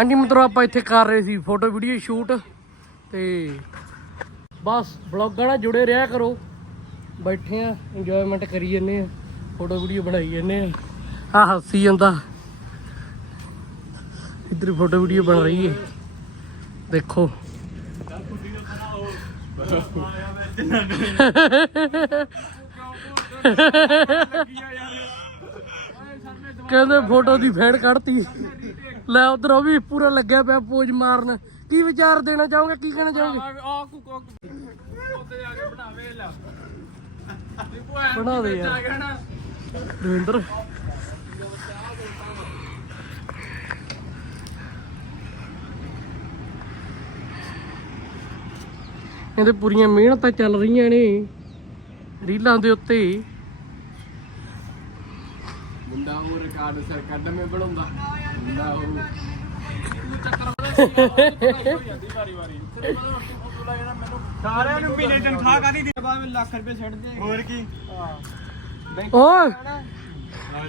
ਹਾਂਜੀ ਮਿੱਤਰੋ, ਆਪਾਂ ਇੱਥੇ ਕਰ ਰਹੇ ਸੀ ਫੋਟੋ ਵੀਡੀਓ ਸ਼ੂਟ ਤੇ ਬਸ ਬਲੌਗਾਂ ਨਾਲ ਜੁੜੇ ਰਿਹਾ ਕਰੋ। ਬੈਠੇ ਆ ਇੰਜੋਇਮੈਂਟ ਕਰੀ ਜੰਨੇ ਆ ਫੋਟੋ ਵੀਡੀਓ ਬਣਾਈ ਜੰਨੇ ਆ। ਆ ਹੱਸੀ ਜਾਂਦਾ। ਇੱਧਰ ਫੋਟੋ ਵੀਡੀਓ ਬਣ ਰਹੀ ਹੈ ਦੇਖੋ। ਕਹਿੰਦੇ ਫੋਟੋ ਦੀ ਫੈਨ ਕੱਢਤੀ। ਲੈ ਉਧਰ ਉਹ ਵੀ ਪੂਰਾ ਲੱਗਿਆ ਪਿਆ ਪੋਜ ਮਾਰਨ। ਕੀ ਵਿਚਾਰ ਦੇਣਾ ਚਾਹੋਗੇ ਕੀ ਕਹਿਣਾ ਚਾਹੋਗੇ? ਆ ਕੁ ਕੁ ਉੱਤੇ ਜਾ ਕੇ ਬਣਾਵੇ ਲਾ। ਬਣਾ ਦੇ ਯਾਰ। ਕਹਿਣਾ ਰਵਿੰਦਰ। ਇਹਦੇ ਪੂਰੀਆਂ ਮਿਹਨਤਾਂ ਚੱਲ ਰਹੀਆਂ ਨੇ। ਰੀਲਾਂ ਦੇ ਉੱਤੇ। ਮੁੰਡਾ ਉਹ ਰਿਕਾਰਡ ਸਰ ਕੱਢ ਮੈਂ ਬਣਾਉਂਦਾ। ਸਾਰਿਆਂ ਨੂੰ ਮਹੀਨੇ ਤਨਖਾਹ ਕਾਦੀ ਦੀ ਬਾਅਦ ਵਿੱਚ ਲੱਖ ਰੁਪਏ ਛੱਡ ਦੇ ਹੋਰ ਕੀ? ਓਏ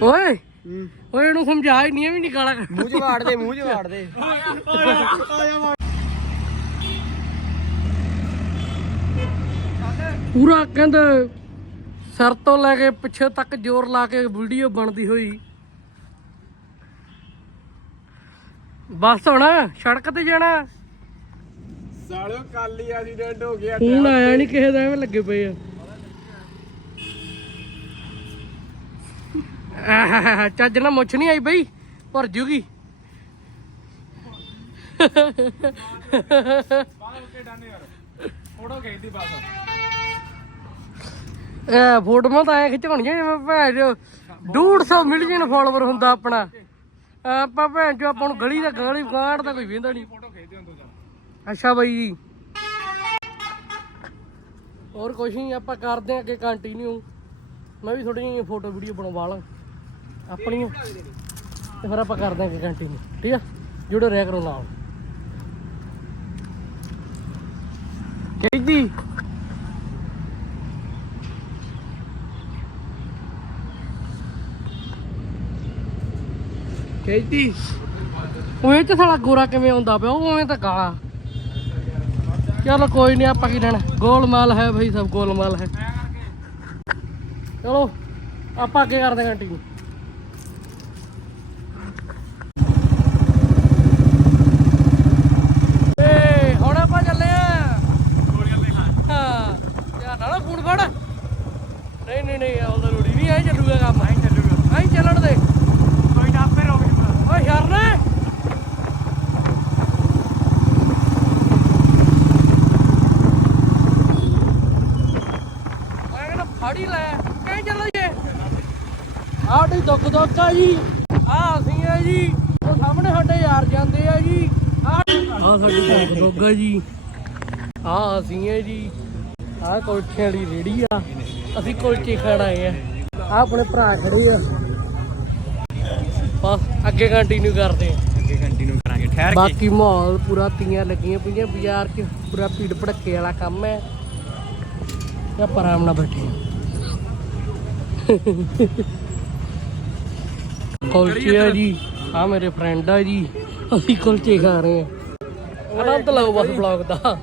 ਓਏ ਓਏ ਇਹਨੂੰ ਸਮਝਾ ਹੀ ਨਹੀਂ ਵੀ ਨਹੀਂ ਗਾਲਾਂ ਮੂੰਹ ਚ ਵਾੜ ਦੇ ਮੂੰਹ ਚ ਵਾੜ ਦੇ। ਪੂਰਾ ਕਹਿੰਦੇ ਸਿਰ ਤੋਂ ਲੈ ਕੇ ਪਿੱਛੇ ਤੱਕ ਜ਼ੋਰ ਲਾ ਕੇ ਵੀਡੀਓ ਬਣਦੀ ਹੋਈ। ਬਸ ਹੁਣ ਸੜਕ ਤੇ ਜਾਣਾ। ਸਾਲਿਓ ਕੱਲ ਹੀ ਐਕਸੀਡੈਂਟ ਹੋ ਗਿਆ ਫੋਨ ਆਇਆ ਨਹੀਂ ਕਿਸੇ ਦਾ ਐਵੇਂ ਲੱਗੇ ਪਏ ਆ। ਆਹਾਹਾ, ਚੱਜ ਨਾਲ ਮੁੱਛ ਨਹੀਂ ਆਈ ਬਈ ਭਰ ਜੂਗੀ। ਫੋਟੋ ਖਿੱਚਦੀ ਬਸ ਇਹ ਫੋਟੋਆਂ ਤਾਂ ਐ ਖਿਚਾਉਣੀਆਂ ਜਿਵੇਂ ਭੈਣ ਜੋ 150 ਮਿਲੀਅਨ ਫਾਲੋਵਰ ਹੁੰਦਾ ਆਪਣਾ। ਆਪਾਂ ਭੈਣ ਜੋ ਆਪਾਂ ਨੂੰ ਗਲੀ ਦਾ ਗਲੀ ਗਾਂਢ ਦਾ ਕੋਈ ਵੇਂਦਾ ਨਹੀਂ। ਫੋਟੋ ਖਿੱਚਦੇ ਹੁੰਦੇ ਸਨ ਅੱਛਾ ਬਾਈ ਜੀ। ਹੋਰ ਕੁਛ ਨਹੀਂ, ਆਪਾਂ ਕਰਦੇ ਆਂ ਅੱਗੇ ਕੰਟੀਨਿਊ ਮੈਂ ਵੀ ਥੋੜੀ ਜਿਹੀ ਫੋਟੋ ਵੀਡੀਓ ਬਣਵਾ ਲਾਂ। ਆਪਣੀਆਂ। ਤੇ ਫਿਰ ਆਪਾਂ ਕਰਦੇ ਆਂ ਅੱਗੇ ਕੰਟੀਨਿਊ ਠੀਕ ਆ? ਜੁੜੇ ਰਹਿ ਕਰੋ ਨਾਲ। ਕਹਿੰਦੀ ਕਹਿੰਦੀ ਉਹ ਇਹ ਚ ਸਾਲਾ ਗੋਰਾ ਕਿਵੇਂ ਆਉਂਦਾ ਪਿਆ, ਉਹ ਉਵੇਂ ਤਾਂ ਕਾਲਾ। ਚਲੋ ਕੋਈ ਨਹੀਂ ਆਪਾਂ ਕੀ ਲੈਣਾ? ਗੋਲਮਾਲ ਹੈ ਭਾਈ ਸਭ ਗੋਲਮਾਲ ਹੈ। ਚਲੋ, ਆਪਾਂ ਅੱਗੇ ਕਰਦੇ ਹਾਂ ਕੰਟੀਨਿਊ ਚੱਲੇ ਆ। ਹਾਂ ਯਾਰ ਫੜ। ਨਹੀਂ ਨਹੀਂ ਆਈ ਚੱਲੂਗਾ ਕੰਮ ਆਈ ਚੱਲੂਗਾ ਆਈ ਚੱਲਣ ਦੇ ਕੋਈ ਨਾ ਆਪੇ ਰੋਕ ਜੂਗਾ ਓਏ ਸ਼ਰਨ ਮੈਂ ਕਹਿੰਦਾ ਫਾੜੀ ਲੈ ਕਿਹ ਚੱਲੋ ਜੀ ਆੜੀ ਦੁੱਖ ਦੁੱਖ ਆ ਜੀ। ਆ ਅਸੀਂ ਆ ਜੀ। ਉਹ ਸਾਹਮਣੇ ਸਾਡੇ ਯਾਰ ਜਾਂਦੇ ਆ ਜੀ। ਆ ਸਾਡੀ ਜੀ। ਅਸੀਂ ਆ ਜੀ। ਆ ਕੁਲਚਿਆਂ ਵਾਲੀ ਰੇੜੀ ਆ। ਅਸੀਂ ਕੁਲਚੇ ਖਾਣ ਆਏ ਆ। ਆ ਆਪਣੇ ਭਰਾ ਖੜੇ ਆ। ਬਸ ਅੱਗੇ ਕੰਟੀਨਿਊ ਕਰਦੇ ਆ। ਅੱਗੇ ਕੰਟੀਨਿਊ ਕਰਾਂਗੇ। ਠਹਿਰ ਬਾਕੀ ਮਾਹੌਲ ਪੂਰਾ ਤੀਆਂ ਲੱਗੀਆਂ ਪਈਆਂ। ਬਾਜ਼ਾਰ 'ਚ ਪੂਰਾ ਭੀੜ ਭੜੱਕੇ ਵਾਲਾ ਕੰਮ ਹੈ। ਆਪਾਂ ਆਰਾਮ ਨਾਲ ਬੈਠੇ ਕੁਲਚੇ ਆ ਜੀ। ਆ ਮੇਰੇ ਫਰੈਂਡ ਆ ਜੀ। ਅਸੀਂ ਕੁਲਚੇ ਖਾ ਰਹੇ ਆ। ਆਨੰਦ ਲਓ ਬਸ ਵਲੌਗ ਦਾ।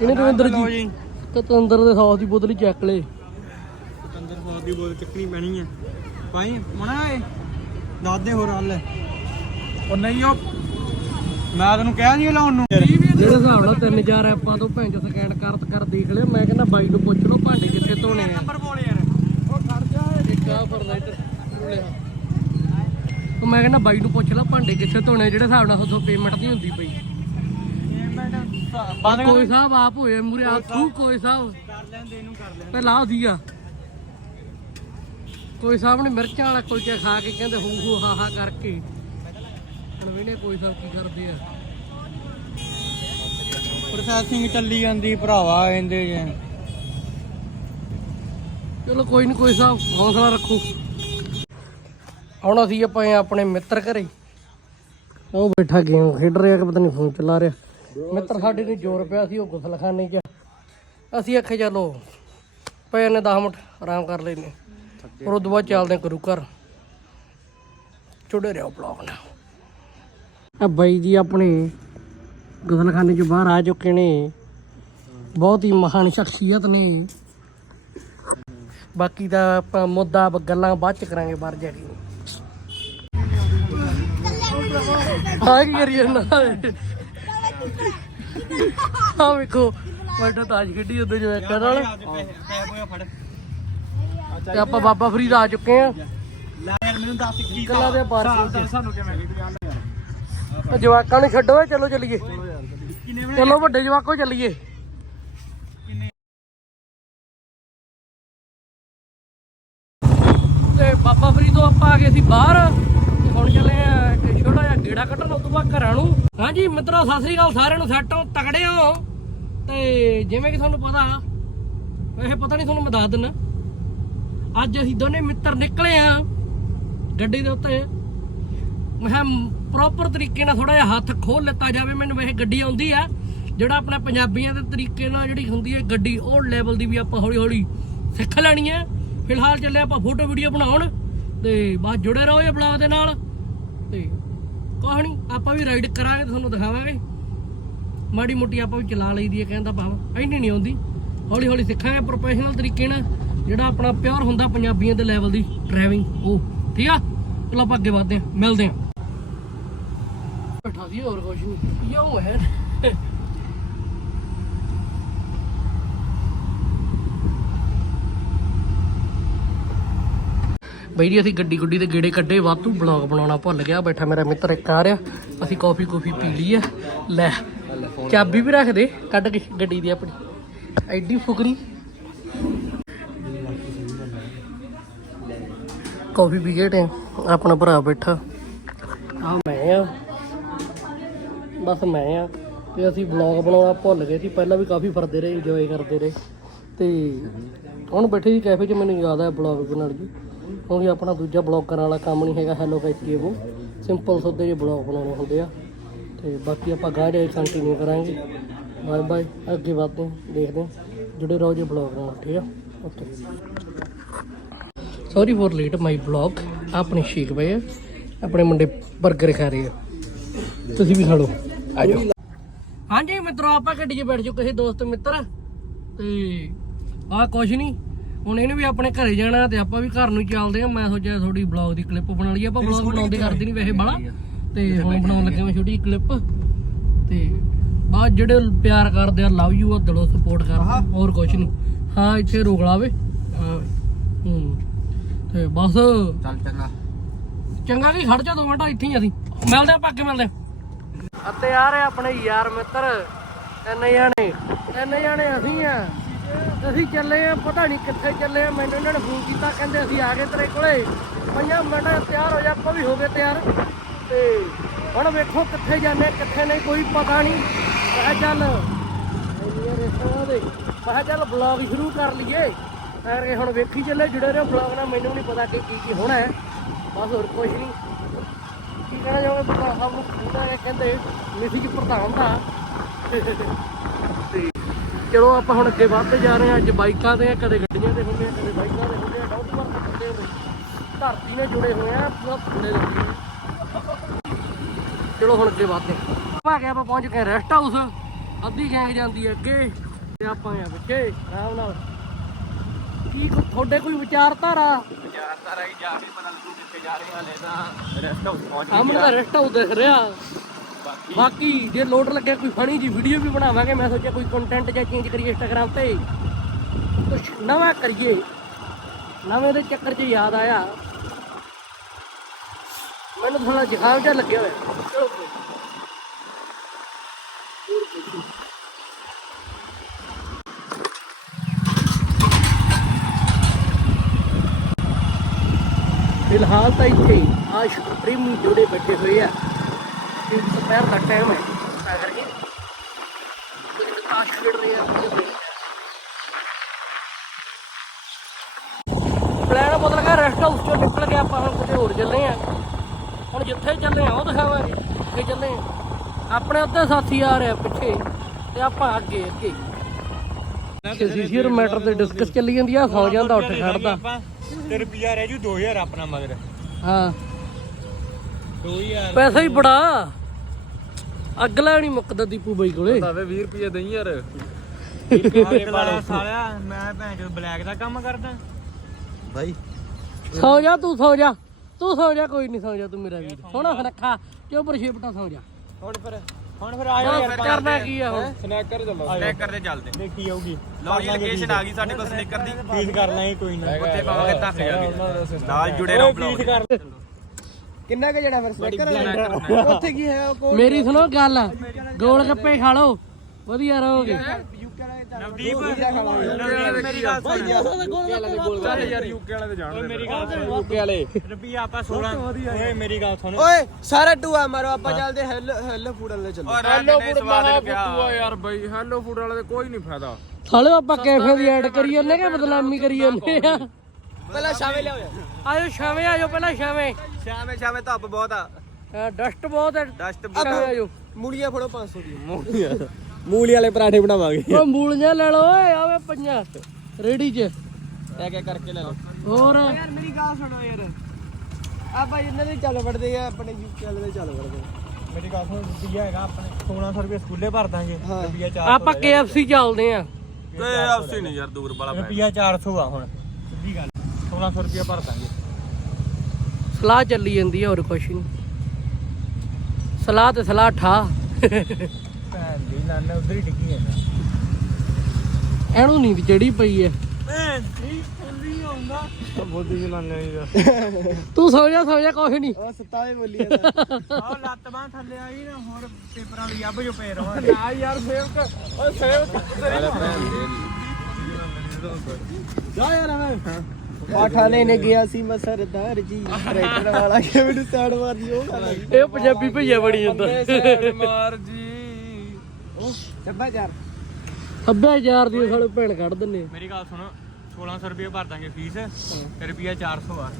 ਇਹਨੇ ਦਵਿੰਦਰ ਜੀ? ਕਤੰਦਰ ਦੇ ਸੌਸ ਦੀ ਬੋਤਲ ਹੀ ਚੱਕ ਲੇ। ਅੰਦਰ ਸੌ ਦੀ ਬੋਲ ਚੱਕਣੀ ਪੈਣੀ ਹੈ ਭਾਈ ਮਣਾ ਏ ਦੱਸ ਦੇ ਹੋਰ ਹੱਲ। ਉਹ ਨਹੀਂ ਉਹ ਮੈਂ ਤੈਨੂੰ ਕਿਹਾ ਨਹੀਂ ਲਾਉਣ ਨੂੰ। ਜਿਹੜੇ ਹਿਸਾਬ ਨਾਲ 3000 ਐਪਾਂ ਤੋਂ ਚੋ ਸਕੈਨ ਕਰ ਕਰ ਦੇਖ ਲਿਆ ਮੈਂ ਕਹਿੰਦਾ ਬਾਈ ਨੂੰ ਪੁੱਛ ਲਓ ਭਾਂਡੇ ਕਿੱਥੇ ਧੋਣੇ ਆ। ਨੰਬਰ ਬੋਲ ਯਾਰ। ਉਹ ਖੜ ਜਾ ਇੱਕ ਆ। ਫਰਨਾਈਟਰ ਰੁਲਿਆ ਉਹ ਮੈਂ ਕਹਿੰਦਾ ਬਾਈ ਨੂੰ ਪੁੱਛ ਲਾ ਭਾਂਡੇ ਕਿੱਥੇ ਧੋਣੇ ਜਿਹੜੇ ਹਿਸਾਬ ਨਾਲ ਉਥੋਂ ਪੇਮੈਂਟ ਨਹੀਂ ਹੁੰਦੀ ਪਈ। ਬੰਦ ਕੋਈ ਸਾਹਿਬ ਆਪ ਹੋਏ ਮੂਰੇ ਆ ਤੂੰ ਕੋਈ ਸਾਹਿਬ ਕਰ ਲੈਂਦੇ ਇਹਨੂੰ ਕਰ ਲੈਂਦੇ ਪਹਿਲਾਂ ਆਦੀ ਆ। ਕੋਈ ਸਾਹਿਬ ਨੇ ਮਿਰਚਾਂ ਵਾਲਾ ਕੁਲਚਾ ਖਾ ਕੇ ਕਹਿੰਦੇ ਹੂ ਹੂ ਹਾ ਹਾ ਕਰਕੇ। ਹੁਣ ਵੇਲੇ ਕੋਈ ਸਾਹਿਬ ਕੀ ਕਰਦੇ ਆ। ਪ੍ਰੋਸੈਸਿੰਗ ਚੱਲੀ ਜਾਂਦੀ ਭਰਾਵਾ ਕਹਿੰਦੇ ਜੇ ਚਲੋ ਕੋਈ ਨਹੀਂ ਕੋਈ ਸਾਹਿਬ ਹੌਸਲਾ ਰੱਖੋ। ਹੁਣ ਅਸੀਂ ਆਪਾਂ ਆਪਣੇ ਮਿੱਤਰ ਘਰੇ ਉਹ ਬੈਠਾ ਗੇਮ ਖੇਡ ਰਿਹਾ ਕਿ ਪਤਾ ਨਹੀਂ ਫੋਨ ਚਲਾ ਰਿਹਾ। ਮਿੱਤਰ ਸਾਡੇ ਨੂੰ ਜ਼ੋਰ ਪਿਆ ਸੀ, ਉਹ ਗੁਸਲਖਾਨੇ 'ਚ ਅਸੀਂ ਆਖੇ ਚਲੋ, ਪਏ ਨੇ 10 ਮਿੰਟ, ਆਰਾਮ ਕਰ ਲੈਨੇ ਫਿਰ ਉਦੋਂ ਬਾਅਦ ਚੱਲਦੇ ਹਾਂ ਗੁਰੂ ਘਰ। ਚੁੜੇ ਰਿਹਾ ਬਲੌਗ ਨਾਲ ਆ ਬਾਈ ਜੀ ਆਪਣੇ ਗੁਸਲਖਾਨੇ ਚੋਂ ਬਾਹਰ ਆ ਚੁੱਕੇ ਨੇ। ਬਹੁਤ ਹੀ ਮਹਾਨ ਸ਼ਖਸੀਅਤ ਨੇ। ਬਾਕੀ ਦਾ ਆਪਾਂ ਮੁੱਦਾ ਗੱਲਾਂ ਬਾਅਦ ਚ ਕਰਾਂਗੇ ਬਾਹਰ ਜਾ ਕੇ। ਹਾਂ ਕੀ ਕਰੀਏ ਨਾ ਆ ਵੇਖੋ, ਵੱਡਾ ਤਾਜ ਗੱਡੀ ਉੱਤੇ ਜੋ ਨਾਲ। ਤੇ ਆਪਾਂ ਬਾਬਾ ਫਰੀਦ ਆ ਚੁੱਕੇ ਆ। ਲੈ ਯਾਰ ਮੈਨੂੰ ਦੱਸ ਕੀ ਗੱਲਾਂ ਦੇ ਪਾਰਕ ਸਾਨੂੰ ਕਿਵੇਂ ਆ ਜਵਾਕਾਂ ਨੂੰ ਛੱਡੋ ਚਲੋ ਚੱਲੀਏ। ਚਲੋ ਵੱਡੇ ਜਵਾਕੋ, ਚੱਲੀਏ। ਤੇ ਬਾਬਾ ਫਰੀਦ ਤੋਂ ਆਪਾਂ ਆ ਗਏ ਸੀ ਬਾਹਰ। ਹੁਣ ਚੱਲੇ ਆ ਗੇੜਾ ਕੱਢਣ ਉਸ ਤੋਂ ਬਾਅਦ ਘਰਾਂ ਨੂੰ। ਹਾਂਜੀ, ਮਿੱਤਰੋ, ਸਤਿ ਸ੍ਰੀ ਅਕਾਲ, ਸਾਰਿਆਂ ਨੂੰ ਸੈੱਟ ਹੋ ਤਕੜੇ ਹੋ। ਤੇ ਜਿਵੇਂ ਕਿ ਤੁਹਾਨੂੰ ਪਤਾ, ਵੈਸੇ ਪਤਾ ਨਹੀਂ ਤੁਹਾਨੂੰ ਮੈਂ ਦੱਸ ਦਿੰਦਾ ਅੱਜ ਅਸੀਂ ਦੋਨੇ ਮਿੱਤਰ ਨਿਕਲੇ ਆ ਗੱਡੀ ਦੇ ਉੱਤੇ। ਮੈਂ ਪ੍ਰੋਪਰ ਤਰੀਕੇ ਨਾਲ ਥੋੜਾ ਜਿਹਾ ਹੱਥ ਖੋਲ ਲਿੱਤਾ ਜਾਵੇ, ਮੈਨੂੰ ਵੇਖ ਗੱਡੀ ਆਉਂਦੀ ਆ। ਜਿਹੜਾ ਆਪਣਾ ਪੰਜਾਬੀਆਂ ਦੇ ਤਰੀਕੇ ਨਾਲ ਜਿਹੜੀ ਹੁੰਦੀ ਹੈ ਗੱਡੀ, ਉਹ ਲੈਵਲ ਦੀ ਵੀ ਆਪਾਂ ਹੌਲੀ ਹੌਲੀ ਸਿੱਖ ਲੈਣੀ ਹੈ। ਫਿਲਹਾਲ ਚੱਲੇ ਆਪਾਂ ਫੋਟੋ ਵੀਡੀਓ ਬਣਾਉਣ ਤੇ ਬਸ ਜੁੜੇ ਰਹੋ ਇਹ ਬਲੌਗ ਦੇ ਨਾਲ। ਕਹਾਣੀ ਆਪਾਂ ਵੀ ਰਾਈਡ ਕਰਾਂਗੇ, ਤੁਹਾਨੂੰ ਦਿਖਾਵਾਂਗੇ। ਮਾੜੀ ਮੋਟੀ ਆਪਾਂ ਵੀ ਚਲਾ ਲਈਦੀ ਹੈ, ਕਹਿੰਦਾ ਭਾਵ, ਇੰਨੀ ਨਹੀਂ ਆਉਂਦੀ। ਹੌਲੀ ਹੌਲੀ ਸਿੱਖਾਂਗੇ ਪ੍ਰੋਫੈਸ਼ਨਲ ਤਰੀਕੇ ਨਾਲ, ਜਿਹੜਾ ਆਪਣਾ ਪਿਓਰ ਹੁੰਦਾ ਪੰਜਾਬੀਆਂ ਦੇ ਲੈਵਲ ਦੀ ਡਰਾਈਵਿੰਗ ਉਹ ਠੀਕ ਆ? ਚਲੋ ਆਪਾਂ ਅੱਗੇ ਵਧਦੇ ਹਾਂ, ਮਿਲਦੇ ਹਾਂ। ਬੈਠਾ ਸੀ ਹੋਰ ਕੁਝ ਨਹੀਂ ਯੋ ਹੈ। ਬਈ ਜੀ, ਅਸੀਂ ਗੱਡੀ ਗੁੱਡੀ ਦੇ ਗੇੜੇ ਕੱਢੇ, ਵਾਧੂ ਬਲੌਗ ਬਣਾਉਣਾ ਭੁੱਲ ਗਿਆ, ਬੈਠਾ ਮੇਰਾ ਮਿੱਤਰ ਇੱਕ ਆ ਰਿਹਾ, ਅਸੀਂ ਕਾਫੀ ਕੂਫੀ ਪੀ ਲਈ ਆ। ਲੈ, ਚਾਬੀ ਵੀ ਰੱਖ ਦੇ, ਕੱਢ ਕੇ ਗੱਡੀ ਦੀ ਆਪਣੀ। ਐਡੀ ਫੁਕਰੀ। ਕਾਫੀ ਪੀ ਕੇ ਟੇ ਆਪਣਾ ਭਰਾ ਬੈਠਾ। ਆ ਮੈਂ ਆ। ਬਸ ਮੈਂ ਆ, ਤੇ ਅਸੀਂ ਬਲੌਗ ਬਣਾਉਣਾ ਭੁੱਲ ਗਏ ਸੀ, ਪਹਿਲਾਂ ਵੀ ਕਾਫੀ ਫਰਦੇ ਰਹੇ ਇੰਜੋਏ ਕਰਦੇ ਰਹੇ। ਤੇ ਹੁਣ ਬੈਠੇ ਜੀ ਕੈਫੇ 'ਚ ਮੈਨੂੰ ਯਾਦ ਆਇਆ ਬਲੌਗ ਬਣਾਉਣ ਦੀ। ਕਿਉਂਕਿ ਆਪਣਾ ਦੂਜਾ ਬਲੌਗ ਕਰਨ ਵਾਲਾ ਕੰਮ ਨਹੀਂ ਹੈਗਾ, ਹੈਲੋ ਕੈਚੀ ਉਹ। ਸਿੰਪਲ ਸੋਦੇ ਜਿਹੇ ਬਲੌਗ ਬਣਾਉਣੇ ਹੁੰਦੇ ਆ। ਤੇ ਬਾਕੀ ਆਪਾਂ ਗਾਹ ਜਾ ਕੰਟੀਨਿਊ ਕਰਾਂਗੇ। ਬਾਏ ਬਾਏ ਅੱਗੇ ਵਧਦੇ ਹਾਂ, ਦੇਖਦੇ ਹਾਂ। ਜੁੜੇ ਰਹੋ ਜੇ ਬਲੌਗ ਨਾਲ, ਠੀਕ ਆ? Okay sorry for late my blog ਆਪਣੇ ਸ਼ੇਕ ਪਏ ਆਪਣੇ ਮੁੰਡੇ 버ਗਰ ਖਾ ਰਹੇ ਆ। ਤੁਸੀਂ ਵੀ ਖਾ ਲਓ। ਆ ਜਾਓ ਹਾਂਜੀ ਮਿੱਤਰੋ, ਆਪਾਂ ਗੱਡੀ 'ਚ ਬੈਠ ਚੁੱਕੇ ਸੀ ਦੋਸਤ ਮਿੱਤਰ। ਤੇ ਆਹ ਕੁਛ ਨਹੀਂ ਹੁਣ ਇਹਨੇ ਵੀ ਆਪਣੇ ਘਰੇ ਜਾਣਾ ਤੇ ਆਪਾਂ ਵੀ ਘਰ ਨੂੰ ਚੱਲਦੇ ਆ। ਮੈਂ ਸੋਚਿਆ ਥੋੜੀ ਬਲੌਗ ਦੀ ਕਲਿੱਪ ਬਣਾ ਲਈ ਆਪਾਂ ਬਲੌਗ ਬਣਾਉਂਦੇ ਕਰਦੇ ਨਹੀਂ ਵੈਸੇ ਬੜਾ ਤੇ ਹੁਣ ਬਣਾਉਣ ਲੱਗੇ ਮੈਂ ਛੋਟੀ ਕਲਿੱਪ ਤੇ ਬਾਅਦ ਜਿਹੜੇ ਪਿਆਰ ਕਰਦੇ ਆ ਲਵ ਯੂ ਆ ਦਿਲੋਂ ਸਪੋਰਟ ਕਰਦੇ ਹੋਰ ਕੁਛ ਨਹੀਂ ਹਾਂ ਇੱਥੇ ਰੋਕ ਲਾਵੇ ਹਾਂ। ਤੇ ਬਸ। ਚੱਲ ਚੰਗਾ। ਚੰਗਾ ਕੀ ਖੜ ਜਾ ਦੋ ਮਿੰਟ ਇੱਥੇ ਹੀ ਅਸੀਂ। ਮਿਲਦੇ ਆ ਪੱਕੇ ਮਿਲਦੇ ਆ ਅਤੇ ਯਾਰ ਆਪਣੇ ਯਾਰ ਮਿੱਤਰ। ਤਿੰਨ ਜਾਣੇ। ਤਿੰਨ ਜਾਣੇ ਅਸੀਂ ਆ। ਅਸੀਂ ਚੱਲੇ ਆ, ਪਤਾ ਨਹੀਂ ਕਿੱਥੇ ਚੱਲੇ ਆ। ਮੈਨੂੰ ਇਹਨਾਂ ਨੇ ਫੋਨ ਕੀਤਾ, ਕਹਿੰਦੇ ਅਸੀਂ ਆ ਗਏ ਤੇਰੇ ਕੋਲੇ। ਪੰਜਾਂ ਮਿੰਟਾਂ ਤਿਆਰ ਹੋ ਜਾ, ਆਪਾਂ ਵੀ ਹੋ ਗਏ ਤਿਆਰ। ਤੇ ਹੁਣ ਵੇਖੋ ਕਿੱਥੇ ਜਾਂਦੇ, ਕਿੱਥੇ ਨਹੀਂ, ਕੋਈ ਪਤਾ ਨਹੀਂ। ਮੈਂ ਚੱਲ, ਇੰਨੀਆਂ ਰੇਸਾਂ ਦੇ। ਮੈਂ ਚੱਲ ਬਲੌਗ ਸ਼ੁਰੂ ਕਰ ਲਈਏ। ਐਰੇ ਹੁਣ ਵੇਖੀ ਚੱਲੇ, ਜੁੜੇ ਰਹੋ ਬਲੌਗ ਨਾਲ, ਮੈਨੂੰ ਨਹੀਂ ਪਤਾ ਕਿ ਕੀ ਕੀ ਹੋਣਾ ਹੈ। ਬਸ ਹੋਰ ਕੁਝ ਨਹੀਂ ਕੀ ਕਹਿਣਾ ਚਾਹੁੰਦਾ ਪ੍ਰਧਾਨ ਸਾਹਿਬ ਨੂੰ ਕਹਿੰਦੇ, ਮਿਸੀ ਚ ਪ੍ਰਧਾਨ ਦਾ। ਤੇ ਚਲੋ ਆਪਾਂ ਹੁਣ ਅੱਗੇ ਵੱਧਦੇ ਜਾ ਰਹੇ ਹਾਂ। ਅੱਜ ਬਾਈਕਾਂ ਤੇ ਆ ਕਦੇ ਗੱਡੀਆਂ ਤੇ ਹੁੰਦੇ ਆ ਕਦੇ ਬਾਈਕਾਂ ਤੇ ਹੁੰਦੇ ਆ। ਡਾਊਨ ਵਾਰ ਹੁੰਦੇ ਆ ਧਰਤੀ ਨਾਲ ਜੁੜੇ ਹੋਏ ਆ ਪੂਰਾ ਥੱਲੇ ਲੱਗੇ। ਚਲੋ ਹੁਣ ਅੱਗੇ ਵੱਧਦੇ ਹਾਂ। ਆ ਗਿਆ ਆਪਾਂ ਪਹੁੰਚ ਗਏ ਰੈਸਟ ਹਾਊਸ ਅੱਧੀ ਗੈਂਗ ਜਾਂਦੀ ਹੈ ਅੱਗੇ ਤੇ ਆਪਾਂ ਆ ਪਿੱਛੇ ਆਰਾਮ ਨਾਲ। ਕੀ ਕੋ ਤੁਹਾਡੇ ਕੋਈ ਵਿਚਾਰਧਾਰਾ? ਵਿਚਾਰਦਾ ਰਹੀ ਜਾ ਕੇ ਪਤਾ ਲੱਗੂ ਕਿੱਥੇ ਜਾ ਰਹੇ ਹਾਲੇ ਤਾਂ ਰੈਸਟ ਹਾਊਸ ਪਹੁੰਚ ਸਾਹਮਣੇ ਦਾ ਰੈਸਟ ਹਾਊਸ ਦਿਖ ਰਿਹਾ। ਬਾਕੀ। ਜੇ ਲੋਡ ਲੱਗਿਆ ਕੋਈ ਫਣੀ ਜੀ ਵੀਡੀਓ ਵੀ ਬਣਾਵਾਂਗੇ, ਮੈਂ ਸੋਚਿਆ ਕੋਈ ਕੰਟੈਂਟ ਜਾਂ ਚੇਂਜ ਕਰੀਏ ਇੰਸਟਾਗ੍ਰਾਮ ਤੇ। ਕੁਝ ਨਵਾਂ ਕਰੀਏ। ਨਵੇਂ ਦੇ ਚੱਕਰ 'ਚ ਯਾਦ ਆਇਆ। ਮੈਨੂੰ ਥੋੜਾ ਜ਼ੁਕਾਮ ਜਿਹਾ ਲੱਗਿਆ ਹੋਇਆ। ਚਲੋ ਫਿਲਹਾਲ ਤਾਂ ਇੱਥੇ ਆਸ਼ ਪ੍ਰੇਮੀ ਜੋੜੇ ਬੈਠੇ ਹੋਏ ਆ। ਤੇ ਦੁਪਹਿਰ ਦਾ ਟਾਈਮ ਹੈ ਤਾਂ ਕਰਕੇ ਕੁਝ ਤਾਸ਼ ਖੇਡ ਰਹੇ ਆ ਪਲਾਨ ਬਦਲ ਗਿਆ ਰੈਸਟ ਹਾਊਸ ਚੋਂ ਨਿਕਲ ਕੇ ਆਪਾਂ ਹੁਣ ਕਿਤੇ ਹੋਰ ਚੱਲੇ ਆ। ਹੁਣ ਜਿੱਥੇ ਚੱਲੇ ਆ ਉਹ ਦਿਖਾਵਾਂਗੇ ਕਿੱਥੇ ਚੱਲੇ ਆ। ਆਪਣੇ ਉੱਤੇ ਸਾਥੀ ਆ ਰਿਹਾ ਪਿੱਛੇ ਤੇ ਆਪਾਂ ਅੱਗੇ ਅੱਗੇ। ਸੀਸੀਅਰ ਮੈਟਰ ਤੇ ਡਿਸਕਸ ਚੱਲੀ ਜਾਂਦੀ ਆ ਸੌ ਜਾਂਦਾ ਉੱਠ ਖੜਦਾ। ਤੇ ਰੁਪਿਆ ਰਹਿ ਜੂ 2000 ਆਪਣਾ ਮਗਰ। ਹਾਂ। 2000 ਪੈਸਾ ਹੀ ਬੜਾ। ਅਗਲਾ ਨਹੀਂ ਮੁੱਕਦਾ ਦੀਪੂ ਬਾਈ ਕੋਲੇ। ਦਾਵੇ 20 ਰੁਪਏ ਦੇਈ ਯਾਰ। ਸਾਲਿਆ ਮੈਂ ਭੈਣ ਚੋ ਬਲੈਕ ਦਾ ਕੰਮ ਕਰਦਾ। ਬਾਈ। ਸੌ ਜਾ ਤੂੰ ਸੌ ਜਾ। ਤੂੰ ਸੌ ਜਾ ਕੋਈ ਨਹੀਂ ਸੌ ਜਾ ਤੂੰ ਮੇਰਾ ਵੀਰ। ਸੋਹਣਾ ਸੁਨੱਖਾ ਚੋਬਰ ਸ਼ੇਪਟਾ ਸੌ ਜਾ। ਹੁਣ ਫਿਰ ਹੁਣ ਫਿਰ ਆਇਓ ਬਸ ਕਰਨਾ ਕੀ ਆ ਹੁਣ? ਸਨੈਕਰ ਚੱਲੋ। ਸਨੈਕਰ ਤੇ ਚੱਲਦੇ। ਦੇਖੀ ਆਊਗੀ ਲਓ ਜੀ ਲੋਕੇਸ਼ਨ ਆ ਗਈ ਸਾਡੇ ਕੋਲ ਸਨੈਕਰ ਦੀ। ਫੀਸ ਕਰ ਲਾਂਗੇ ਕੋਈ ਨਾ ਉੱਥੇ ਪਾਵਾਂਗੇ ਧੱਕ ਜਾਗੇ ਨਾਲ ਜੁੜੇ ਰਹੋ ਬਲੌਗ ਕਰ ਕਿੰਨਾ ਕੁ ਜਿਹੜਾ ਫਿਰ ਸਨੈਕਰ ਉੱਥੇ ਕੀ ਹੈ? ਉਹ ਮੇਰੀ ਸੁਣੋ ਗੱਲ। ਗੋਲ ਗੱਪੇ ਖਾ ਲਓ। ਵਧੀਆ ਰਹੋਗੇ। ਨਵਦੀਪ? ਨਵਦੀਪ ਮੇਰੀ ਗੱਲ ਸੁਣ। ਚੱਲ ਯਾਰ ਯੂਕੇ ਵਾਲੇ ਤੇ ਜਾਣ ਮੇਰੀ ਗੱਲ ਸੁਣ। ਯੂਕੇ ਵਾਲੇ। ਰੁਪਈਆ ਆਪਾਂ 16 ਓਏ ਮੇਰੀ ਗੱਲ ਸੁਣ। ਓਏ ਸਾਰਾ ਟੂਆ ਮਾਰੋ ਆਪਾਂ ਚੱਲਦੇ ਹੈਲੋ ਹੈਲੋ ਫੂਡ ਵਾਲੇ ਚੱਲੋ। ਹੈਲੋ ਫੂਡ ਮਹਾ ਬੁੱਤੂਆ ਯਾਰ ਬਾਈ ਹੈਲੋ ਫੂਡ ਵਾਲੇ ਤੇ ਕੋਈ ਨਹੀਂ ਫਾਇਦਾ। ਸਾਲੇ ਆਪਾਂ ਕੈਫੇ ਦੀ ਐਡ ਕਰੀ ਜਾਂਦੇ ਕਿ ਬਦਨਾਮੀ ਕਰੀ ਜਾਂਦੇ ਆ। ਪਹਿਲਾਂ ਸ਼ਾਮੇ ਲਿਆਓ ਯਾਰ। ਆਜੋ ਸ਼ਾਮੇ ਆਜੋ ਪਹਿਲਾਂ ਸ਼ਾਮੇ ਸ਼ਾਮੇ ਸ਼ਾਮੇ ਧੁੱਪ ਬਹੁਤ ਆ। ਡਸਟ ਬਹੁਤ ਹੈ। ਡਸਟ ਸ਼ਾਮੇ ਆਜੋ। ਮੂਲੀਆਂ ਫੜੋ 500 ਦੀ ਮੂਲੀਆਂ। ਮੂਲੀ ਵਾਲੇ ਪਰਾਠੇ ਬਣਾਵਾਂਗੇ। ਉਹ ਮੂਲੀਆਂ ਲੈ ਲਓ ਓਏ ਆਵੇ ਪੰਜਾਂ ਰੇੜੀ 'ਚ। ਇੱਕ ਇੱਕ ਕਰਕੇ ਲੈ ਲਓ। ਹੋਰ? ਯਾਰ ਮੇਰੀ ਗੱਲ ਸੁਣੋ ਯਾਰ। ਆਪਾਂ ਇਹਨਾਂ ਦੇ ਚੱਲ ਵੜਦੇ ਆ ਆਪਣੇ ਯੂਕੇ ਵਾਲੇ ਦੇ ਚੱਲ ਵੜਦੇ ਮੇਰੀ ਗੱਲ ਸੁਣ ਰੁਪਈਆ ਹੈਗਾ ਆਪਣੇ 1600 ਰੁਪਏ ਸਕੂਲੇ ਭਰ ਦਾਂਗੇ। ਹਾਂ। ਰੁਪਈਆ 400 ਆਪਾਂ KFC ਚੱਲਦੇ ਆ। ਆਪਸੀ ਨਹੀਂ ਯਾਰ ਦੂਰ ਵਾਲਾ ਰੁਪਈਆ 400 ਆ ਹੁਣ। ਸਿੱਧੀ ਗੱਲ 1600 ਰੁਪਈਆ ਭਰ ਦਾਂਗੇ। ਸਲਾਹ ਚੱਲੀ ਜਾਂਦੀ ਆ ਹੋਰ ਕੁਛ ਨਹੀਂ ਸਲਾਹ ਤੇ ਸਲਾਹ ਠਾ। ਭੈਣ ਦੀ ਨਾਨੇ ਉਧਰ ਹੀ ਡਿੱਗੀ ਜਾਂਦਾ ਇਹਨੂੰ ਨੀਂਦ ਚੜੀ ਪਈ ਐ। ਭੈਣ ਦੀ ਫੁੱਲੀ ਆਉਂਦਾ। ਬੋਦੀ ਜੀ ਨਾਨੇ ਦਾ ਤੂੰ ਸੌ ਜਾ ਸੌ ਜਾ ਕੁਛ ਨਹੀਂ ਉਹ ਸਤਾਵੇ ਬੋਲੀ ਜਾਂਦਾ ਆਹ ਲੱਤ ਬਾਹ ਥੱਲੇ ਆਈ ਨਾ ਹੋਰ ਪੇਪਰਾਂ ਦੀ ਅੱਬ ਜੋ ਪਏ ਰਵਾਂਗੇ। ਆ ਯਾਰ ਸੇਵਕ ਓਏ ਸੇਵਕ ਜਾ ਯਾਰ ਮੈਂ ਪਾਠਾ ਲੈਣੇ ਗਿਆ ਸੀ ਮੈਂ ਸਰਦਾਰ ਜੀ। ਟਰੈਕਟਰ ਵਾਲਾ ਕਿ ਮੈਨੂੰ ਸਾਈਡ ਮਾਰਦੀ ਉਹ ਗੱਲ ਇਹ ਪੰਜਾਬੀ ਭਈਆ ਬਣੀ ਜਾਂਦਾ। ਮਾਰ ਜੀ। ਚੱਬਾ ਯਾਰ ਸੱਭਿਆਚਾਰ ਦੀ ਸਾਲੇ ਭੈਣ ਕੱਢ ਦਿੰਨੇ। ਆ। ਮੇਰੀ ਗੱਲ ਸੁਣੋ 1600 ਰੁਪਏ ਭਰ ਦਾਂਗੇ ਫੀਸ ਤੇ ਰੁਪਈਆ 400 ਆ।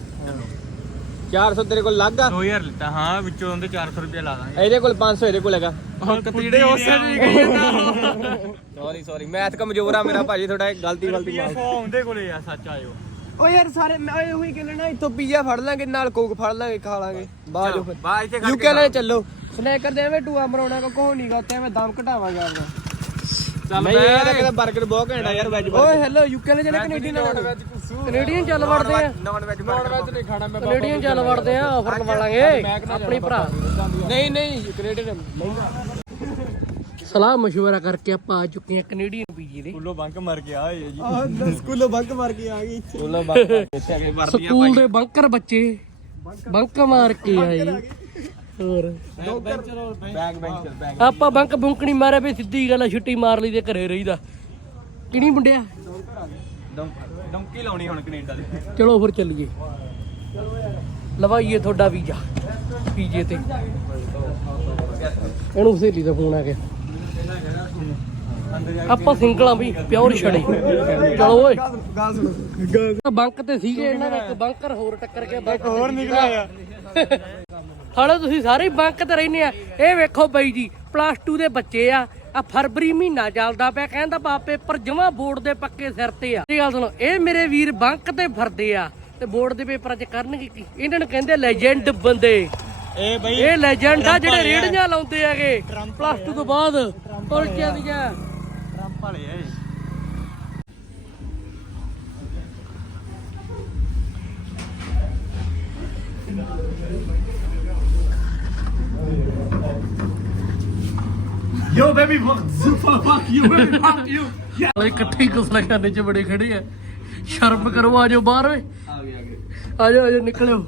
400 ਤੇਰੇ ਕੋਲ ਲੱਗਾ 2000 ਲਿੱਤਾ ਹਾਂ ਵਿੱਚੋਂ ਉਹਦੇ 400 ਰੁਪਏ ਲਾ ਦਾਂਗੇ। ਇਹਦੇ ਕੋਲ 500 ਇਹਦੇ ਕੋਲ ਹੈਗਾ। ਹੁਣ ਕਤੀੜੇ ਉਸੇ ਦੀ ਗਈ ਸੌਰੀ ਸੌਰੀ ਮੈਥ ਕਮਜ਼ੋਰ ਆ ਮੇਰਾ ਭਾਜੀ ਥੋੜਾ ਗਲਤੀ ਗਲਤੀ ਰੁਪਈਆ 100 ਹੁੰਦੇ ਕੋਲੇ ਆ ਸੱਚ ਆਇਓ। ਓ ਯਾਰ ਸਾਰੇ ਮੈਂ ਓਏ ਉਹੀ ਕਹਿਣਾ ਨਾ ਇੱਥੋਂ ਪੀਜ਼ਾ ਫੜ ਲਾਂਗੇ ਨਾਲ ਕੋਕ ਫੜ ਲਾਂਗੇ ਖਾ ਲਾਂਗੇ। ਬਾਹਰ ਜੋ ਫਿਰ। ਬਾਅਦ ਇੱਥੇ ਯੂਕੇ ਨਾਲ ਚੱਲੋ। ਸਨੈਕਰ ਦੇ ਐਵੇਂ ਟੂਆ ਮਰਾਉਣਾ ਕੋ ਕੋ ਨਹੀਂਗਾ ਉੱਤੇ ਐਵੇਂ ਦਮ ਘਟਾਵਾਂਗਾ ਆਪਣਾ ਚੱਲ ਮੈਂ ਇਹ ਤਾਂ ਕਹਿੰਦਾ 버ਗਰ ਬਹੁਤ ਘੈਂਟਾ ਯਾਰ ਵੈਜ ਓਏ ਹੈਲੋ ਯੂਕੇ ਨਾਲ ਚੱਲੇ ਕੈਨੇਡੀਅਨ ਨਾਲ ਕੈਨੇਡੀਅਨ ਚੱਲ ਵੜਦੇ ਆ। ਨਾਨ ਵੈਜ ਨਾਨ ਵੈਜ ਨਹੀਂ ਖਾਣਾ ਮੈਂ ਕੈਨੇਡੀਅਨ ਚੱਲ ਵੜਦੇ ਆ ਆਫਰ ਲਵਾ ਲਾਂਗੇ ਆਪਣੀ ਭਰਾ। ਨਹੀਂ ਨਹੀਂ ਕੈਨੇਡੀਅਨ। ਸਲਾਹ ਮਸ਼ਵਰਾ ਕਰਕੇ ਆਪਾਂ ਆ ਚੁੱਕੇ ਆ ਕੈਨੇਡੀਅਨ ਦੇ ਸਕੂਲੋਂ ਬੰਕ ਮਾਰ ਕੇ ਆਏ ਜੀ। ਆਹ ਸਕੂਲੋਂ ਬੰਕ ਮਾਰ ਕੇ ਆ ਗਈ। ਉਹਨਾਂ ਬਾਤ ਇੱਥੇ ਆ ਕੇ ਵਰਦੀਆਂ ਸਕੂਲ ਦੇ ਬੰਕਰ ਬੱਚੇ ਬੰਕ ਮਾਰ ਕੇ ਆਏ। ਹੋਰ। ਬੈਗ ਬੈਂਚਰ ਬੈਗ ਆਪਾਂ ਬੰਕ ਬੁੰਕਣੀ ਮਾਰੇ ਵੀ ਸਿੱਧੀ ਗੱਲ ਆ, ਛੁੱਟੀ ਮਾਰ ਲਈ ਤੇ ਘਰੇ ਰਹੀਦਾ। ਕਿਹੜੀ ਮੁੰਡਿਆ? ਡੌਂਕੀ ਲਾਉਣੀ ਹੁਣ ਕੈਨੇਡਾ ਦੀ। ਚਲੋ ਫਿਰ ਚੱਲੀਏ। ਲਵਾਈਏ ਤੁਹਾਡਾ ਵੀਜ਼ਾ ਪੀਜੇ ਤੇ। ਇਹਨੂੰ ਸਹੇਲੀ ਦਾ ਫੋਨ ਆ ਗਿਆ। ਆਪਾਂ ਸਿੰਗਲਾਂ ਵੀ ਪਿਓਰ ਛੜੇ। ਚਲੋ ਓਏ। ਬੰਕ ਤੇ ਸੀਗੇ ਇਹਨਾਂ ਦਾ ਇੱਕ ਬੰਕਰ ਹੋਰ ਟੱਕਰ ਗਿਆ ਬੰਕ ਹੋਰ ਨਿਕਲਿਆ ਆ ਹਾਲੇ ਤੁਸੀਂ ਸਾਰੇ ਹੀ ਬੰਕ ਤੇ ਰਹਿੰਦੇ ਆ। ਇਹ ਵੇਖੋ ਬਾਈ ਜੀ ਪਲੱਸ 2 ਦੇ ਬੱਚੇ ਆ। ਆ ਫਰਵਰੀ ਮਹੀਨਾ ਚੱਲਦਾ ਪਿਆ ਕਹਿੰਦਾ ਬਾ ਪੇਪਰ ਜਮਾ ਬੋਰਡ ਦੇ ਪੱਕੇ ਸਿਰ ਤੇ ਆ। ਇਹ ਗੱਲ ਸੁਣੋ ਇਹ ਮੇਰੇ ਵੀਰ ਬੰਕ ਤੇ ਫਿਰਦੇ ਆ। ਤੇ ਬੋਰਡ ਦੇ ਪੇਪਰਾਂ 'ਚ ਕਰਨਗੇ ਕੀ? ਇਹਨਾਂ ਨੂੰ ਕਹਿੰਦੇ ਲੈਜੈਂਡ ਬੰਦੇ। ਇਹ ਬਈ ਇਹ ਲੈਜੈਂਡ ਆ ਜਿਹੜੇ ਰੇੜੀਆਂ ਲਾਉਂਦੇ ਹੈਗੇ। ਪਲੱਸ 2 ਤੋਂ ਬਾਅਦ ਉਲਟੀਆਂ ਦੀਆਂ। ਟਰੰਪ ਵਾਲੇ ਆ ਇਹ। ਓਏ ਇਕੱਠੇ ਹੀ ਕੁਸਲਾ ਖਾਨੇ 'ਚ ਬੜੇ ਖੜੇ ਆ। ਸ਼ਰਮ ਕਰੋ ਆ ਜਾਓ ਬਾਹਰ ਓਏ। ਆ ਗਿਆ ਆ ਜਾਓ ਆ ਜਾਓ ਨਿਕਲਿਓ।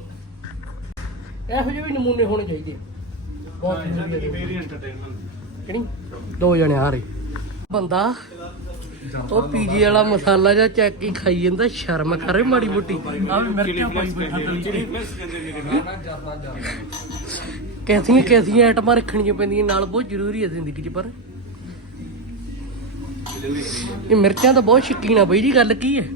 ਇਹੋ ਜਿਹੇ ਵੀ ਨਮੂਨੇ ਹੋਣੇ ਚਾਹੀਦੇ ਆ। ਬਹੁਤ ਜ਼ਰੂਰੀ ਹੈ ਕਿਹੜੀ? ਦੋ ਜਣੇ ਆ ਰਹੇ ਬੰਦਾ। ਉਹ ਪੀਜੀ ਵਾਲਾ ਮਸਾਲਾ ਜਾਂ ਚੈੱਕ ਹੀ ਖਾਈ ਜਾਂਦਾ ਸ਼ਰਮ ਕਰੇ ਮਾੜੀ ਮੋਟੀ। ਆ ਵੀ ਮਿਰਚਾਂ ਪਾਈ ਬੈਠਾ ਤੇਰੀ ਕੈਸੀਆਂ ਕੈਸੀਆਂ ਆਈਟਮਾਂ ਰੱਖਣੀਆਂ ਪੈਂਦੀਆਂ ਨਾਲ ਬਹੁਤ ਜ਼ਰੂਰੀ ਹੈ ਜ਼ਿੰਦਗੀ 'ਚ ਪਰ। ਇਹ ਮਿਰਚਾਂ ਤਾਂ ਬਹੁਤ ਸ਼ੌਕੀਨ ਆ ਬਈ ਜੀ ਗੱਲ ਕੀ ਹੈ?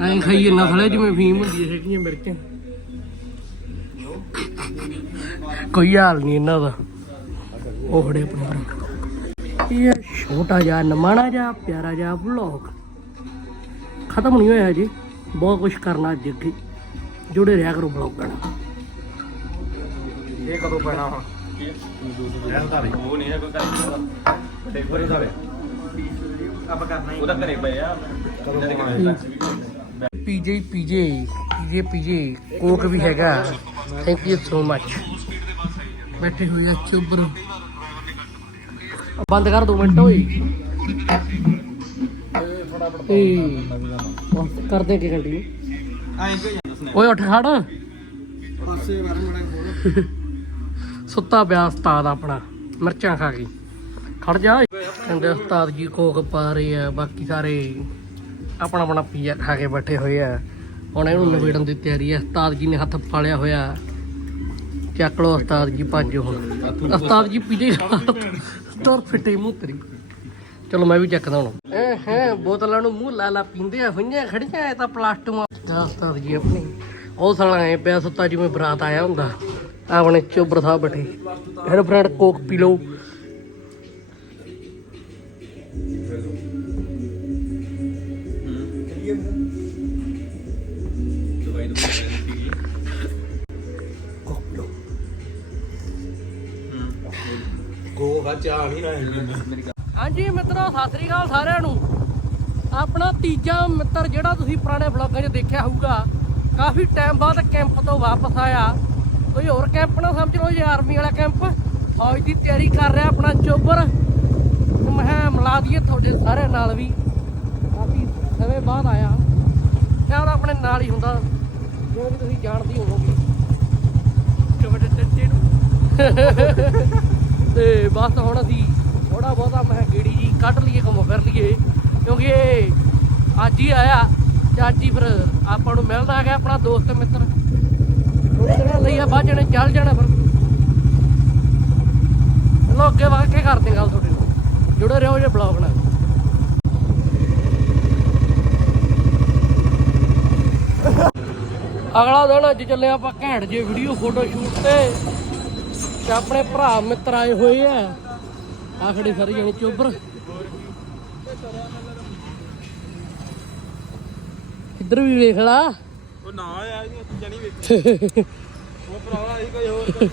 ਐਂ ਖਾਈਏ ਨਾ ਫਲੇ ਜਿਵੇਂ ਫੀਮ ਹੁੰਦੀ ਹੈ ਜਿਹੜੀਆਂ ਮਿਰਚਾਂ। ਕੋਈ ਹਾਲ ਨਹੀਂ ਇਹਨਾਂ ਦਾ। ਉਹ ਖੜੇ ਆਪਣੇ ਭਰਾ। ਇਹ ਛੋਟਾ ਜਿਹਾ ਨਮਾਣਾ ਜਿਹਾ ਪਿਆਰਾ ਜਿਹਾ ਵਲੌਗ ਖਤਮ ਨਹੀਂ ਹੋਇਆ ਜੀ ਬਹੁਤ ਕੁਝ ਕਰਨਾ ਅੱਜ ਅੱਗੇ। ਜੁੜੇ ਰਿਹਾ ਕਰੋ ਬਲੌਗਾਂ ਨਾਲ ਇਹ ਕਦੋਂ ਪੈਣਾ ਹੁਣ ਉਹ ਨਹੀਂ ਹੈ ਕੋਈ ਕਰ ਵੱਡੇ ਕੋਰੇ ਦਾ। ਆਪਾਂ ਕਰਨਾ ਉਹਦਾ ਘਰੇ ਪਏ ਆ। ਪੀਜੇ ਪੀਜੇ। ਪੀਜੇ ਪੀਜੇ। ਕੋਕ ਵੀ ਹੈਗਾ। ਥੈਂਕ ਯੂ ਸੋ ਮਚ ਬੈਠੇ ਹੋਏ ਆ ਚੁੱਬਰ ਬੰਦ ਕਰ ਦੋ ਮਿੰਟ ਓਏ। ਏ, ਕਰਦੇ ਕੀ ਘੰਟੀ ਓਏ ਉੱਠ ਖੜ। ਪਾਸੇ ਵਾਰ ਮੜਾ ਖੋਲ ਸੁੱਤਾ ਪਿਆ ਉਸਤਾਦ ਆਪਣਾ, ਮਿਰਚਾਂ ਖਾ ਕੇ। ਖੜ ਜਾ। ਕਹਿੰਦੇ ਉਸਤਾਦ ਜੀ ਕੋਕ ਪਾ ਰਹੇ ਆ, ਬਾਕੀ ਸਾਰੇ ਆਪਣਾ ਆਪਣਾ ਪੀਆ ਖਾ ਕੇ ਬੈਠੇ ਹੋਏ ਆ। ਹੁਣ ਇਹਨੂੰ ਨਵੇੜਨ ਦੀ ਤਿਆਰੀ ਹੈ ਉਸਤਾਦ ਜੀ ਨੇ ਹੱਥ ਫਾਲਿਆ ਹੋਇਆ। ਚੱਕ ਲੋ ਉਸਤਾਦ ਜੀ, ਭੱਜੋ ਹੁਣ ਉਸਤਾਦ ਜੀ ਪੀਜੇ ਟਰ ਫਿੱਟੇ ਮੂੰਹ ਤੇਰੀ। ਚਲੋ ਮੈਂ ਵੀ ਚੱਕਦਾ ਹੁਣ। ਐ ਹੈ ਬੋਤਲਾਂ ਨੂੰ ਮੂੰਹ ਲਾ ਲਾ ਪੀਂਦੇ ਆ ਹੋਈਆਂ ਖੜੀਆਂ, ਇਹ ਤਾਂ ਪਲਾਸਟਿਕ ਦਾ ਉਸਤਾਦ ਜੀ ਆਪਣੀ। ਉਹ ਸਾਲਾ ਐ ਪਿਆ ਸੁੱਤਾ ਜਿਵੇਂ ਬਰਾਤ ਆਇਆ ਹੁੰਦਾ। ਆਪਣੇ ਚੋਬਰ ਸਾਹਿਬ ਬੈਠੇ। ਫਿਰ ਫਰੈਂਡ ਕੋਕ ਪੀ ਲਓ। ਚਾਹ ਨਹੀਂ ਨਾ ਹਾਂਜੀ ਮਿੱਤਰੋ ਸਤਿ ਸ੍ਰੀ ਅਕਾਲ ਸਾਰਿਆਂ ਨੂੰ। ਆਪਣਾ ਤੀਜਾ ਮਿੱਤਰ ਜਿਹੜਾ ਤੁਸੀਂ ਪੁਰਾਣੇ ਵਲੌਗਾਂ 'ਚ ਦੇਖਿਆ ਹੋਊਗਾ ਕਾਫੀ ਟਾਈਮ ਬਾਅਦ ਕੈਂਪ ਤੋਂ ਵਾਪਸ ਆਇਆ। ਕੋਈ ਹੋਰ ਕੈਂਪ ਨਾ ਸਮਝ ਲਓ ਜੇ ਆਰਮੀ ਵਾਲਾ ਕੈਂਪ ਫੌਜ ਦੀ ਤਿਆਰੀ ਕਰ ਰਿਹਾ ਆਪਣਾ ਚੋਬਰ। ਮੈਂ ਮਿਲਾ ਦਈਏ ਤੁਹਾਡੇ ਸਾਰਿਆਂ ਨਾਲ ਵੀ। ਕਾਫੀ ਸਮੇਂ ਬਾਅਦ ਆਇਆ। ਸ਼ਾਇਦ ਆਪਣੇ ਨਾਲ ਹੀ ਹੁੰਦਾ। ਜਿਵੇਂ ਕਿ ਤੁਸੀਂ ਜਾਣਦੇ ਹੋਵੋਗੇ। ਕਮੇਟੇ ਟੱਟੇ ਨੂੰ? ਤੇ ਬਸ ਹੁਣ ਅਸੀਂ ਥੋੜਾ ਬਹੁਤਾ ਮੈਂ ਗੇੜੀ ਜੀ ਕੱਢ ਲਈਏ ਘੁੰਮ ਫਿਰ ਲਈਏ। ਕਿਉਂਕਿ ਇਹ ਅੱਜ ਹੀ ਆਇਆ ਤੇ ਅੱਜ ਹੀ ਫਿਰ ਆਪਾਂ ਨੂੰ ਮਿਲਦਾ ਹੈਗਾ ਆਪਣਾ ਦੋਸਤ ਮਿੱਤਰ। ਥੋੜੇ ਦਿਨਾਂ ਲਈ ਆ ਬਾਅਦ ਜਣੇ, ਚੱਲ ਜਾਣਾ ਫਿਰ। ਚਲੋ ਅੱਗੇ ਵਗ ਕੇ ਕਰਦੇ ਗੱਲ ਤੁਹਾਡੇ ਨਾਲ। ਜੁੜੇ ਰਹੋ ਜੇ ਬਲੌਗ ਨਾਲ। ਅਗਲਾ ਦਿਨ ਅੱਜ ਚੱਲੇ ਆਪਾਂ ਘੈਂਟ ਜੇ ਵੀਡੀਓ ਫੋਟੋ ਸ਼ੂਟ ਤੇ। ਤੇ ਆਪਣੇ ਭਰਾ ਮਿੱਤਰ ਆਏ ਹੋਏ ਆ। ਆਖੜੀ ਸਾਰੀ ਜਣੀ ਚੋਬਰ। ਇੱਧਰ ਵੀ ਵੇਖ ਲਾ। ਉਹ ਨਾ ਆਇਆ ਜੀ ਜਣੀ ਵੇਖ ਉਹ ਭਰਾਵਾ ਅਸੀਂ ਕੋਈ ਹੋਰ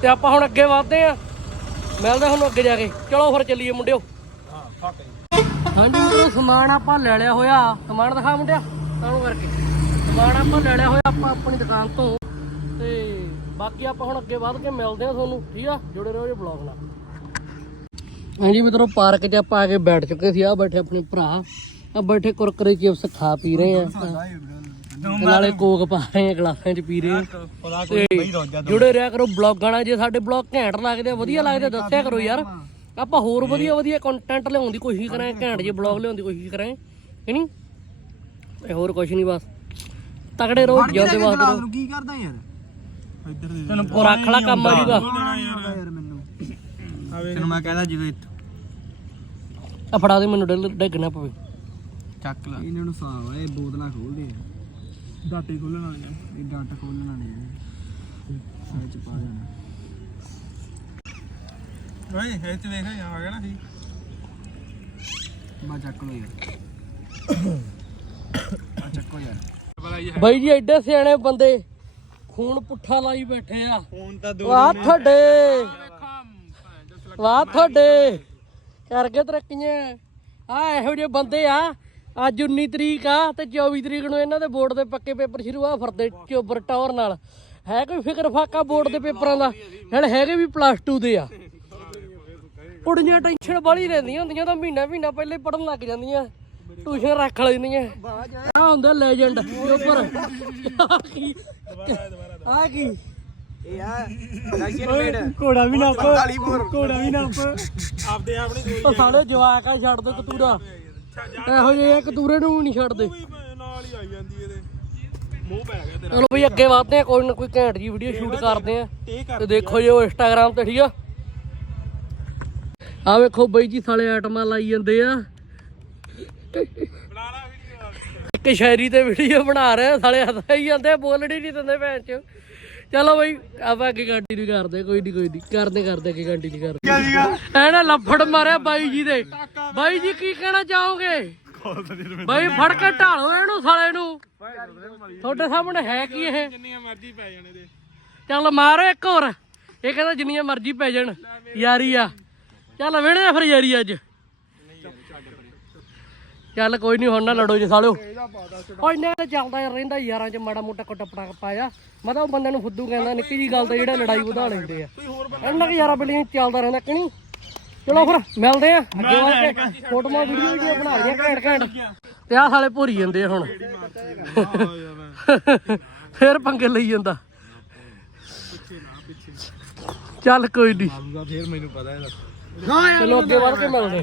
ਤੇ ਆਪਾਂ ਹੁਣ ਅੱਗੇ ਵਧਦੇ ਆ। ਮਿਲਦੇ ਹੁਣ ਅੱਗੇ ਜਾ ਕੇ। ਚਲੋ ਫਿਰ ਚੱਲੀਏ ਮੁੰਡਿਓ। ਹਾਂ ਫੱਕ ਹਾਂਜੀ ਉਹ ਸਮਾਨ ਆਪਾਂ ਲੈ ਲਿਆ ਹੋਇਆ। ਸਮਾਨ ਦਿਖਾ ਮੁੰਡਿਆ? ਤਾਂ ਕਰਕੇ। ਸਮਾਨ ਆਪਾਂ ਲੈ ਲਿਆ ਹੋਇਆ ਆਪਾਂ ਆਪਣੀ ਦੁਕਾਨ ਤੋਂ। ਤੇ ਬਾਕੀ ਆਪਾਂ ਹੁਣ ਅੱਗੇ ਵਧ ਕੇ ਮਿਲਦੇ ਆ ਤੁਹਾਨੂੰ ਠੀਕ ਆ? ਜੁੜੇ ਰਹੋ ਜੀ ਬਲੌਗ ਨਾਲ। ਹਾਂਜੀ ਮਿੱਤਰੋ ਪਾਰਕ 'ਚ ਆਪਾਂ ਆ ਕੇ ਬੈਠ ਚੁੱਕੇ ਸੀ ਆ ਬੈਠੇ ਆਪਣੇ ਭਰਾ। ਆ ਬੈਠੇ ਕੁਰਕਰੇ ਚਿਪਸ ਖਾ ਪੀ ਰਹੇ ਆ। ਤੇ ਨਾਲੇ ਕੋਕ ਪਾ ਰਹੇ ਆ ਗਲਾਸਾਂ 'ਚ ਪੀ ਰਹੇ ਆ। ਤੇ ਜੁੜੇ ਰਿਹਾ ਕਰੋ ਬਲੌਗਾਂ ਨਾਲ ਜੇ ਸਾਡੇ ਬਲੌਗ ਘੈਂਟ ਲੱਗਦੇ ਆ ਵਧੀਆ ਲੱਗਦੇ ਆ, ਦੱਸਿਆ ਕਰੋ ਯਾਰ। ਆਪਾਂ ਹੋਰ ਵਧੀਆ ਵਧੀਆ ਕੰਟੈਂਟ ਲਿਆਉਣ ਦੀ ਕੋਸ਼ਿਸ਼ ਕਰਾਂ ਘੈਂਟ ਜੇ ਬਲੌਗ ਲਿਆਉਣ ਦੀ ਕੋਸ਼ਿਸ਼ ਕਰਾਂ ਹੈ ਨਹੀਂ ਇਹ ਹੋਰ ਕੁਝ ਨਹੀਂ ਬਸ। ਤਗੜੇ ਰਹੋ ਜਿਉਂਦੇ ਵਾਸਤੇ ਰਹੋ ਕੀ ਕਰਦਾ ਯਾਰ? ਤੈਨੂੰ ਉਹ ਰੱਖ ਲਾ ਕੰਮ ਆ ਜੂਗਾ। ਯਾਰ। ਮੈਨੂੰ। ਤੈਨੂੰ ਮੈਂ ਕਹਿੰਦਾ ਜਦੋਂ ਇੱਥੋਂ। ਆ ਫੜਾ ਦੇ ਮੈਨੂੰ ਡਿੱਲ- ਡਿੱਗ ਨਾ ਪਵੇ। ਚੱਕ ਲਾ। ਇਹਨਾਂ ਨੂੰ ਸਾਹ ਇਹ ਬੋਤਲਾਂ ਖੋਲਦੇ ਆ। ਦਾਤੇ ਖੋਲਣ ਵਾਲੀਆਂ ਇਹ ਡਾਟਾ ਖੋਲਣਾ ਨਹੀਂ ਸਾਈਡ ਚ ਪਾ ਦੇਣਾ। ਓਏ ਇਹ ਤੇ ਵੇਖ ਆ ਗਿਆ ਨਾ ਸੀ ਬਾ ਚੱਕ ਲੋ ਯਾਰ। ਆ ਚੱਕੋ ਯਾਰ। ਬਾਈ ਜੀ ਐਡੇ ਸਿਆਣੇ ਬੰਦੇ। ਖੂਨ ਪੁੱਠਾ ਲਾਈ ਬੈਠੇ ਆ। ਫੋਨ ਤਾਂ ਵਾਹ ਤੁਹਾਡੇ। ਵਾਹ ਤੁਹਾਡੇ। ਕਰਕੇ ਤਰੱਕੀਆਂ। ਆ ਇਹੋ ਜਿਹੇ ਬੰਦੇ ਆ। ਅੱਜ 19 ਤਰੀਕ ਆ ਤੇ 24 ਤਰੀਕ ਨੂੰ ਇਹਨਾਂ ਦੇ ਬੋਰਡ ਦੇ ਪੱਕੇ ਪੇਪਰ ਸ਼ੁਰੂ ਆ ਫਿਰਦੇ ਚੋਬਰ ਟਾਵਰ ਨਾਲ। ਹੈ ਕੋਈ ਫਿਕਰ ਫਾਕਾ ਬੋਰਡ ਦੇ ਪੇਪਰਾਂ ਦਾ? ਨਾਲ ਹੈਗੇ ਵੀ ਪਲੱਸ 2 ਦੇ ਆ। ਕੁੜੀਆਂ ਟੈਨਸ਼ਨ ਵਾਲੀ ਰਹਿੰਦੀਆਂ ਹੁੰਦੀਆਂ ਤਾਂ ਮਹੀਨਾ ਮਹੀਨਾ ਪਹਿਲੇ ਪੜਨ ਲੱਗ ਜਾਂਦੀਆਂ। ਟਿਊਸ਼ਨ ਰੱਖ ਲੈਂਦੀਆਂ ਆ ਹੁੰਦਾ ਲੈਜੈਂਡ ਚੋਬਰ ਆ ਕੀ? ਆ ਕੀ? ਇਹ ਆ ਰਸ਼ੀਅਨ ਮੇਡ ਘੋੜਾ ਵੀ ਨਾ ਘੋੜਾ ਵੀ ਨਾ ਆਪਦੇ ਆਪ ਨਹੀਂ ਉਹ ਜਵਾਕ ਆ, ਛੱਡ ਦੋ ਕਤੂਰਾ। ਇਹੋ ਜਿਹੇ ਕਤੂਰੇ ਨੂੰ ਨਹੀਂ ਛੱਡਦੇ। ਨਾਲ ਹੀ ਆਈ ਜਾਂਦੀ ਇਹਦੇ ਮੂੰਹ ਪੈ ਗਿਆ ਤੇਰਾ ਚਲੋ ਬਈ, ਅੱਗੇ ਵਧਦੇ ਆ, ਕੋਈ ਨਾ ਕੋਈ ਘੈਂਟ ਜੀ ਵੀਡੀਓ ਸ਼ੂਟ ਕਰਦੇ ਆ। ਤੇ ਦੇਖੋ ਜੇ ਉਹ ਇੰਸਟਾਗ੍ਰਾਮ ਤੇ, ਠੀਕ ਆ? ਆ ਵੇਖੋ ਬਈ ਜੀ, ਸਾਲੇ ਆਈਟਮਾਂ ਲਾਈ ਜਾਂਦੇ ਆ। ਇੱਕ ਸ਼ਾਇਰੀ ਤੇ ਵੀਡੀਓ ਬਣਾ ਰਹੇ ਸਾਲੇ ਹੱਸਾਈ ਜਾਂਦੇ ਆ, ਬੋਲਣ ਹੀ ਨਹੀਂ ਦਿੰਦੇ ਭੈਣ ਚ ਚਲੋ ਬਈ ਆਪਾਂ ਅੱਗੇ ਕੰਟੀਨਿਊ ਕਰਦੇ ਕੋਈ ਨਹੀਂ ਕੋਈ ਨਹੀਂ ਕਰਦੇ ਕਰਦੇ ਅੱਗੇ ਕੰਟੀਨਿਊ ਕਰਦੇ। ਐ ਨਾ ਲੱਫੜ ਮਾਰਿਆ ਬਾਈ ਜੀ ਦੇ। ਬਾਈ ਜੀ ਕੀ ਕਹਿਣਾ ਚਾਹੋਗੇ? ਬਈ ਫੜ ਕੇ ਢਾਲੋ ਇਹਨੂੰ ਸਾਲੇ ਨੂੰ। ਤੁਹਾਡੇ ਸਾਹਮਣੇ ਹੈ ਕੀ ਇਹ? ਜਿੰਨੀਆਂ ਮਰਜ਼ੀ ਪੈ ਜਾਣੇ ਦੇ ਚੱਲ ਮਾਰੋ ਇੱਕ ਹੋਰ। ਇਹ ਕਹਿੰਦਾ ਜਿੰਨੀਆਂ ਮਰਜ਼ੀ ਪੈ ਜਾਣ ਯਾਰੀ ਆ। ਚੱਲ ਵੇਣੇ ਫਿਰ ਯਾਰੀ ਅੱਜ। ਚੱਲ ਕੋਈ ਨਹੀਂ ਹੁਣ ਨਾ ਲੜੋ ਜੀ ਸਾਲਿਓ। ਓ ਇੰਨਾ ਤਾਂ ਚੱਲਦਾ ਯਾਰ ਰਹਿੰਦਾ ਯਾਰਾਂ 'ਚ ਮਾੜਾ ਮੋਟਾ ਕੁੱਟ ਪਟਾਕ ਪਾਇਆ। ਮੈਂ ਤਾਂ ਉਹ ਬੰਦੇ ਨੂੰ ਫੁੱਦੂ ਕਹਿੰਦਾ ਨਿੱਕੀ ਜੀ ਗੱਲ ਤੇ ਜਿਹੜਾ ਲੜਾਈ ਵਧਾ ਲੈਂਦੇ ਆ। ਇੰਨਾ ਕਿ ਯਾਰਾਂ ਬਿਲੀਆਂ ਚੱਲਦਾ ਰਹਿੰਦਾ ਕਿ ਨਹੀਂ? ਚਲੋ ਫਿਰ ਮਿਲਦੇ ਆ। ਅੱਗੇ ਆ ਕੇ ਫੋਟੋਆਂ ਵੀਡੀਓ ਵੀਡੀਓ ਬਣਾ ਲਈਆਂ ਘੈਂਟ ਘੈਂਟ। ਤੇ ਆਹ ਸਾਲੇ ਭੁਰੀ ਜਾਂਦੇ ਆ ਹੁਣ। ਫੇਰ ਪੰਗੇ ਲਈ ਜਾਂਦਾ। ਚੱਲ ਕੋਈ ਨਹੀਂ ਫੇਰ ਮੈਨੂੰ ਪਤਾ ਇਹਦਾ ਚਲੋ ਅੱਗੇ ਵੱਧ ਕੇ ਮਿਲਦੇ।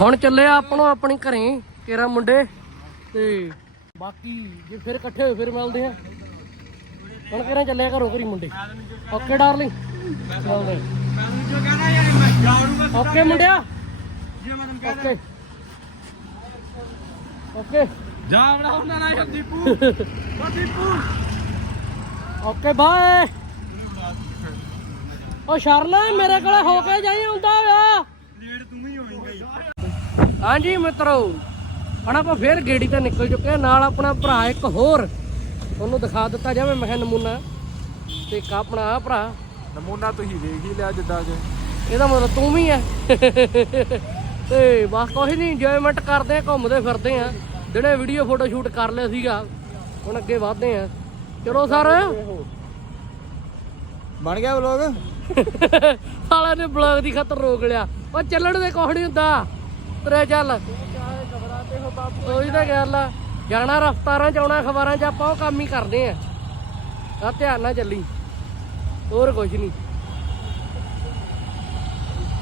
ਹੁਣ ਚੱਲੇ ਆਪਣੋ ਆਪਣੀ ਘਰੇ ਕੇਰਾ ਮੁੰਡੇ ਤੇ ਬਾਕੀ ਜੇ ਫਿਰ ਇਕੱਠੇ ਹੋਏ ਫਿਰ ਮਿਲਦੇ ਆ। ਹੁਣ ਕਿਹੜਾ ਚੱਲੇ ਘਰੋਂ ਘਰੀ ਮੁੰਡੇ? ਓਕੇ ਡਾਰਲਿੰਗ ਚੱਲਦੇ। ਓਕੇ ਮੁੰਡਿਆ। ਓਕੇ। ਓਕੇ। ਜਾ ਬੜਾ ਹੁੰਦਾ ਨਾ ਦੀਪੂ। ਦੀਪੂ। ਓਕੇ ਬਾਏ ਓ ਸ਼ਰਨ ਮੇਰੇ ਕੋਲੇ ਹੋ ਕੇ ਜਾਈ ਹੁੰਦਾ ਵਾ। ਲੇਟ ਤੂੰ ਹੀ ਹੋਈ ਗਈ ਹਾਂਜੀ ਮਿੱਤਰੋ ਹੁਣ ਆਪਾਂ ਫੇਰ ਗੇੜੀ ਤੇ ਨਿਕਲ ਚੁੱਕੇ ਆ। ਨਾਲ ਆਪਣਾ ਭਰਾ ਇੱਕ ਹੋਰ ਉਹਨੂੰ ਦਿਖਾ ਦਿੱਤਾ ਜਾਵੇ ਮੈਂ ਕਿਹਾ ਨਮੂਨਾ। ਤੇ ਇੱਕ ਆਪਣਾ ਆ ਭਰਾ। ਨਮੂਨਾ ਤੁਸੀਂ ਵੇਖ ਹੀ ਲਿਆ ਜਿੱਦਾਂ ਕਿ। ਇਹਦਾ ਮਤਲਬ ਤੂੰ ਵੀ ਐ ਤੇ ਬਸ ਕੁਛ ਨਹੀਂ ਇੰਜੋਇਮੈਂਟ ਕਰਦੇ ਆ ਘੁੰਮਦੇ ਫਿਰਦੇ ਆ। ਜਿਹੜੇ ਵੀਡੀਓ ਫੋਟੋ ਸ਼ੂਟ ਕਰ ਲਿਆ ਸੀਗਾ। ਹੁਣ ਅੱਗੇ ਵਧਦੇ ਆ। ਚਲੋ ਸਰ। ਬਣ ਗਿਆ ਵਲੋਗ ਸਾਲਾ ਨੇ ਬਲੌਗ ਦੀ ਖਾਤਰ ਰੋਕ ਲਿਆ। ਉਹ ਚੱਲਣ ਦੇ ਕੁਛ ਨਹੀਂ ਹੁੰਦਾ। ਤਰੇ ਚੱਲ। ਉਹੀ ਤਾਂ ਗੱਲ ਆ। ਜਾਣਾ ਰਫਤਾਰਾਂ ਚ ਆਉਣਾ ਅਖਬਾਰਾਂ ਚ ਆਪਾਂ ਉਹ ਕੰਮ ਹੀ ਕਰਦੇ ਆ। ਆ ਧਿਆਨ ਨਾਲ ਚੱਲੀ। ਹੋਰ ਕੁਝ ਨਹੀਂ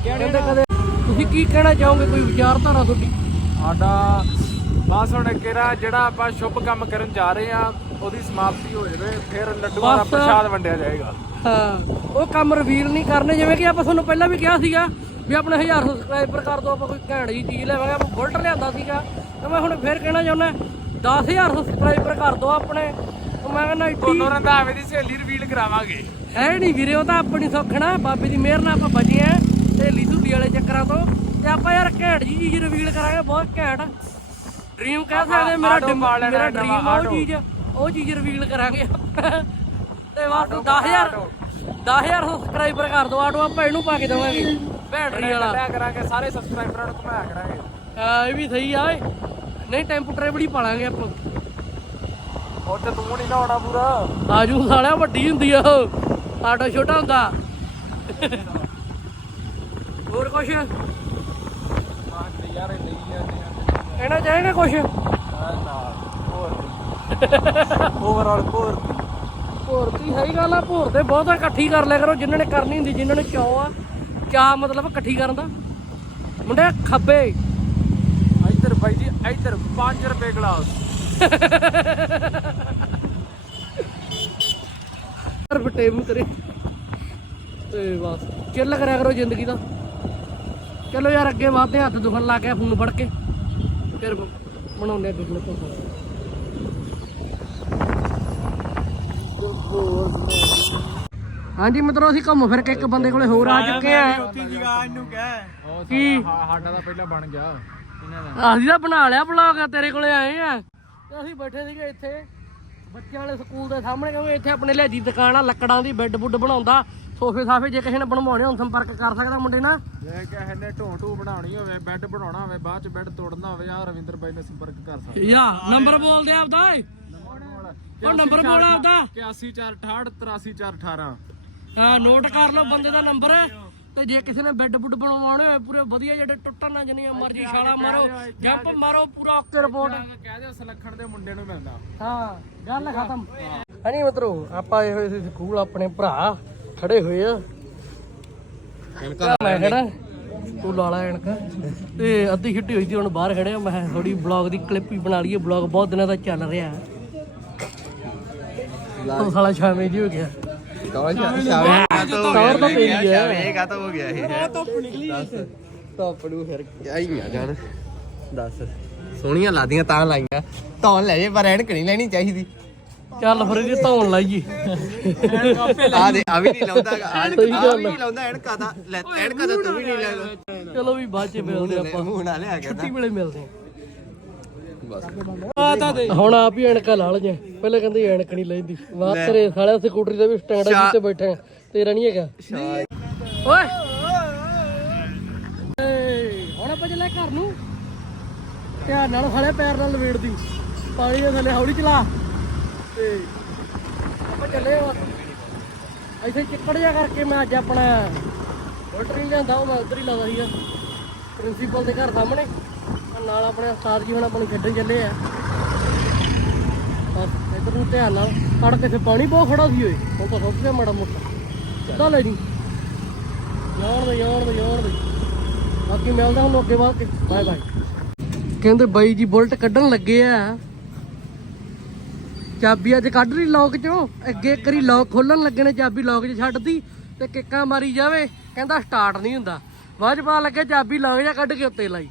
ਕਹਿੰਦੇ ਕਦੇ ਤੁਸੀਂ ਕੀ ਕਹਿਣਾ ਚਾਹੋਗੇ? ਕੋਈ ਵਿਚਾਰਧਾਰਾ ਤੁਹਾਡੀ? ਸਾਡਾ ਬਸ ਹੁਣ ਕਿਹੜਾ ਜਿਹੜਾ ਆਪਾਂ ਸ਼ੁਭ ਕੰਮ ਕਰਨ ਜਾ ਰਹੇ ਆ ਉਹਦੀ ਸਮਾਪਤੀ ਹੋ ਜਾਵੇ ਫਿਰ ਲੱਡੂਆਂ ਦਾ। ਪ੍ਰਸ਼ਾਦ ਵੰਡਿਆ ਜਾਏਗਾ। ਹਾਂ ਉਹ ਕੰਮ ਰਿਵੀਲ ਨਹੀਂ ਕਰਨੇ ਜਿਵੇਂ ਕਿ ਆਪਾਂ ਤੁਹਾਨੂੰ ਪਹਿਲਾਂ ਵੀ ਕਿਹਾ ਸੀਗਾ ਵੀ ਆਪਣੇ 1000 ਸਬਸਕ੍ਰਾਈਬਰ ਕਰ ਦਿਓ ਆਪਾਂ ਕੋਈ ਘੈਂਟ ਜੀ ਚੀਜ਼ ਲੈਵਾਂਗੇ ਆਪਾਂ ਬੁਲਟ ਲਿਆਂਦਾ ਸੀਗਾ। ਤੇ ਮੈਂ ਹੁਣ ਫੇਰ ਕਹਿਣਾ ਚਾਹੁੰਦਾ 10000 ਸਬਸਕ੍ਰਾਈਬਰ ਕਰ ਦਿਓ ਆਪਣੇ। ਤੇ ਮੈਂ ਕਹਿੰਦਾ ਇੱਡੀ ਰੰਧਾਵੇ ਦੀ ਸਹੇਲੀ ਰਿਵੀਲ ਕਰਾਵਾਂਗੇ। ਹੈ ਨਹੀਂ ਵੀਰੇ ਉਹ ਤਾਂ ਆਪਣੀ ਸੌਖਣਾ ਬਾਬੇ ਦੀ ਮਿਹਰ ਨਾਲ ਆਪਾਂ ਬਚੇ ਆ ਢੇਲੀ ਧੁੱਡੀ ਵਾਲੇ ਚੱਕਰਾਂ ਤੋਂ। ਤੇ ਆਪਾਂ ਯਾਰ ਘੈਂਟ ਜੀ ਚੀਜ਼ ਰਿਵੀਲ ਕਰਾਂਗੇ ਬਹੁਤ ਘੈਂਟ। ਡ੍ਰੀਮ ਕਹਿ ਸਕਦੇ ਮੇਰਾ ਮੇਰਾ ਡ੍ਰੀਮ ਉਹ। ਚੀਜ਼ ਉਹ ਚੀਜ਼ ਰਿਵੀਲ ਕਰਾਂਗੇ ਤੇ ਬਸ 10000 10000 ਸਬਸਕ੍ਰਾਈਬਰ ਕਰ ਦਿਓ ਆਟੋ ਆਪਾਂ ਇਹਨੂੰ ਪਾ ਕੇ ਦੇਵਾਂਗੇ ਬੈਟਰੀ ਵਾਲਾ। ਲੈ ਕਰਾਂਗੇ ਸਾਰੇ ਸਬਸਕ੍ਰਾਈਬਰਾਂ ਨੂੰ ਘੁਮਾਇਆ ਕਰਾਂਗੇ। ਹਾਂ ਇਹ ਵੀ ਸਹੀ ਆ ਓਏ। ਨਹੀਂ ਟੈਂਪੂ ਟਰੈਵਲ ਹੀ ਪਾਲਾਂਗੇ ਆਪਾਂ। ਉਹ ਤੇ ਤੂੰ ਨਹੀਂ ਲਾਉਣਾ ਪੂਰਾ। ਆਜੂ ਸਾਲਿਆ ਵੱਡੀ ਹੁੰਦੀ ਆ ਉਹ। ਆਟੋ ਛੋਟਾ ਹੁੰਦਾ। ਹੋਰ ਕੁਛ? ਯਾਰ ਇਹ ਲਈ ਜਾਂਦੇ ਕਹਿਣਾ ਚਾਹੇਗਾ ਕੁਛ ਓਵਰਆਲ ਕੋਰ ਭੋਰ ਦੀ ਸਹੀ ਗੱਲ ਆ ਭੋਰ ਤੇ ਬਹੁਤਾ ਇਕੱਠੀ ਕਰ ਲਿਆ ਕਰੋ ਜਿਨ੍ਹਾਂ ਨੇ ਕਰਨੀ ਹੁੰਦੀ ਜਿਨ੍ਹਾਂ ਨੂੰ ਚਾਅ ਆ? ਚਾਅ ਮਤਲਬ ਇਕੱਠੀ ਕਰਨ ਦਾ? ਮੁੰਡੇ ਖੱਬੇ। ਇੱਧਰ ਬਾਈ ਜੀ ਇੱਧਰ 5 ਰੁਪਏ ਗਲਾਸ। ਰਪਟੇ ਮੂੰਹ ਤੇਰੇ। ਤੇ ਬਸ ਚਿੱਲ ਕਰਿਆ ਕਰੋ ਜ਼ਿੰਦਗੀ ਦਾ। ਚਲੋ ਯਾਰ ਅੱਗੇ ਵਧਦੇ ਹੱਥ ਦੁਖਣ ਲੱਗ ਗਿਆ ਫੋਨ ਫੜ ਕੇ। ਫਿਰ ਬਣਾਉਂਦੇ ਅੱਗੇ ਕੋਲ ਹਾਂਜੀ ਮਿੱਤਰੋ ਅਸੀਂ ਘੁੰਮ ਫਿਰ ਕੇ ਇੱਕ ਬੰਦੇ ਕੋਲੇ ਹੋਰ ਆ ਚੁੱਕੇ ਆ। ਜਗਾ ਇਹਨੂੰ ਕਹਿ। ਕੀ? ਸਾਡਾ ਤਾਂ ਪਹਿਲਾਂ ਬਣ ਗਿਆ। ਇਹਨਾਂ ਦਾ। ਅਸੀਂ ਤਾਂ ਬਣਾ ਲਿਆ ਬਲੌਗ ਤੇਰੇ ਕੋਲੇ ਆਏ ਆ। ਤੇ ਅਸੀਂ ਬੈਠੇ ਸੀਗੇ ਇੱਥੇ ਬੱਚਿਆਂ ਵਾਲੇ ਸਕੂਲ ਦੇ ਸਾਹਮਣੇ ਕਿਉਂਕਿ ਇੱਥੇ ਆਪਣੇ ਲਿਆਜੀ ਦੁਕਾਨ ਆ ਲੱਕੜਾਂ ਦੀ ਬੈੱਡ ਬੁੱਡ ਬਣਾਉਂਦਾ। ਸੋਫੇ ਸਾਫੇ ਜੇ ਕਿਸੇ ਨੇ ਬਣਵਾਉਣੇ ਹੋਣ ਸੰਪਰਕ ਕਰ ਸਕਦਾ ਮੁੰਡੇ ਨਾਲ। ਜੇ ਕਿਸੇ ਨੇ ਢੋਂ ਢੂ ਬਣਾਉਣੀ ਹੋਵੇ ਬੈੱਡ ਬਣਾਉਣਾ ਹੋਵੇ ਬਾਅਦ ਚ ਬੈੱਡ ਤੋੜਨਾ ਹੋਵੇ ਆ ਰਵਿੰਦਰ ਬਾਈ ਨਾਲ ਸੰਪਰਕ ਕਰ ਸਕਦਾ। ਯਾ ਨੰਬਰ ਬੋਲਦੇ ਆਪਦਾ ਓਏ। ਉਹ ਨੰਬਰ ਬੋਲ ਆਪਦਾ। 8148838418 ਹਾਂ ਨੋਟ ਕਰ ਲਓ ਬੰਦੇ ਦਾ ਨੰਬਰ। ਤੇ ਜੇ ਕਿਸੇ ਨੇ ਬੈੱਡ ਬੁੱਡ ਬਣਵਾਉਣੇ ਹੋਏ ਪੂਰੇ ਵਧੀਆ ਜਿਹੜੇ ਟੁੱਟਣ ਨਾ ਜਨੀਆਂ ਮਰਜ਼ੀ ਛਾਲਾ ਮਾਰੋ ਜੰਪ ਮਾਰੋ ਪੂਰਾ ਓਕੇ ਰਿਪੋਰਟ। ਕਹਿ ਦਿਓ ਸਲੱਖਣ ਦੇ ਮੁੰਡੇ ਨੂੰ ਮਿਲਦਾ। ਹਾਂ ਗੱਲ ਖਤਮ। ਹਣੀ ਮਿੱਤਰੋ ਆਪਾਂ ਆਏ ਹੋਏ ਸੀ ਸਕੂਲ ਆਪਣੇ ਭਰਾ ਖੜੇ ਹੋਏ ਆ। ਮੈਂ ਖੜਾ। ਤੂੰ ਲਾਲਾ ਐਨਕ। ਤੇ ਅੱਧੀ ਛੁੱਟੀ ਹੋਈ ਸੀ ਹੁਣ ਬਾਹਰ ਖੜੇ ਆ। ਮੈਂ ਥੋੜੀ ਬਲੌਗ ਦੀ ਕਲਿੱਪ ਹੀ ਬਣਾ ਲਈਏ। ਬਲੌਗ ਬਹੁਤ ਦਿਨਾਂ ਦਾ ਚੱਲ ਰਿਹਾ। ਉਹ ਸਾਲਾ ਸ਼ਾਮੇ ਜੀ ਹੋ ਗਿਆ। ਕੌਣ ਟੌਰ ਤਾਂ ਮੇਰੀ ਹੈ ਇਹ ਕਾ ਹੋ। ਗਿਆ ਇਹ ਧੁੱਪ ਨਿਕਲੀ ਧੁੱਪ ਨੂੰ ਫਿਰ ਆਈਆਂ ਜਾਨ ਦੱਸ। ਸੋਹਣੀਆਂ ਲਾਦੀਆਂ ਤਾਂ ਲਾਈਆਂ। ਧੌਣ ਲੈ ਜੇ ਪਰ ਐਨਕ ਨਹੀਂ ਲੈਣੀ ਚਾਹੀਦੀ। ਚੱਲ ਫਿਰ ਇਹ ਧੌਣ ਲਾਈਏ। ਆ ਦੇ ਆ ਵੀ ਨਹੀਂ ਲਾਉਂਦਾ। ਆ ਵੀ ਨਹੀਂ ਲਾਉਂਦਾ ਐਨਕਾ ਦਾ ਲੈ ਐਨਕਾ ਦਾ ਤੂੰ ਵੀ ਨਹੀਂ ਲਾਉਂਦਾ ਚਲੋ ਵੀ ਬਾਅਦ ਚ ਮਿਲਦੇ ਆਪਾਂ। ਮੂੰਹ ਨਾਲ ਲਿਆ ਕੇ ਛੁੱਟੀ ਵੇਲੇ ਮਿਲਦੇ ਆ ਹੁਣ ਆਪ ਹੀ ਐਨਕਾਂ ਲਾ ਲਈਆਂ। ਪਹਿਲੇ ਕਹਿੰਦੇ ਐਨਕ ਨਹੀਂ ਲੈਂਦੀ। ਵਾਹ ਤੇਰੇ ਸਾਲਿਆ ਸਕੂਟਰੀ ਤੇ ਵੀ ਸਟੈਂਡ ਜਿੱਤੇ ਬੈਠੇ ਆ ਤੇਰਾ ਨਹੀਂ ਹੈਗਾ। ਓਏ। ਹੁਣ ਆਪਾਂ ਚੱਲੇ ਘਰ ਨੂੰ। ਧਿਆਨ ਨਾਲ ਸਾਲੇ ਪੈਰ ਨਾਲ ਲਵੇੜਦੀ। ਪਾਣੀ ਦੇ ਥੱਲੇ ਹੌਲੀ ਚਲਾ। ਤੇ ਆਪਾਂ ਚੱਲੇ ਆ। ਇੱਥੇ ਚਿੱਕੜ ਜਿਹਾ ਕਰਕੇ ਮੈਂ ਅੱਜ ਆਪਣਾ ਬੁਲਟ ਨਹੀਂ ਜਾਂਦਾ ਉਹ ਮੈਂ ਉਧਰ ਹੀ ਲਾਦਾ ਸੀਗਾ। ਪ੍ਰਿੰਸੀਪਲ ਦੇ ਘਰ ਸਾਹਮਣੇ। ਨਾਲ ਆਪਣੇ ਉਸਤਾਦ ਜੀ ਹੁਣ ਆਪਣੀ ਖੇਡਣ ਚੱਲੇ ਆ। ਬਸ, ਇੱਧਰ ਨੂੰ ਧਿਆਨ ਨਾਲ ਸੜਕ ਤੇ ਪਾਣੀ ਬਹੁਤ ਖੜਾ ਸੀ ਓਏ, ਹੁਣ ਤਾਂ ਸੁੱਕ ਗਿਆ ਮਾੜਾ ਮੋਟਾ। ਸਿੱਧਾ ਲੈ ਜੀ। ਯਾਰ ਦੇ ਯਾਰ ਦੇ ਯਾਰ ਦੇ। ਬਾਕੀ ਮਿਲਦਾ ਹੁਣ ਅੱਗੇ ਬਾਅਦ ਬਾਏ ਬਾਏ। ਕਹਿੰਦੇ ਬਾਈ ਜੀ ਬੁਲਟ ਕੱਢਣ ਲੱਗੇ ਆ। ਚਾਬੀ ਅੱਜ ਕੱਢ ਰਹੀ ਲੋਕ ਚੋਂ। ਅੱਗੇ ਕਰੀ ਲੋਕ ਖੋਲਣ ਲੱਗੇ ਨੇ, ਚਾਬੀ ਲੋਕ 'ਚ ਛੱਡਦੀ ਤੇ ਕਿੱਕਾਂ ਮਾਰੀ ਜਾਵੇ। ਕਹਿੰਦਾ ਸਟਾਰਟ ਨਹੀਂ ਹੁੰਦਾ। ਬਾਅਦ 'ਚ ਪਤਾ ਲੱਗੇ ਚਾਬੀ ਲੋਕ ਜਾਂ ਕੱਢ ਕੇ ਉੱਤੇ ਲਾਈ।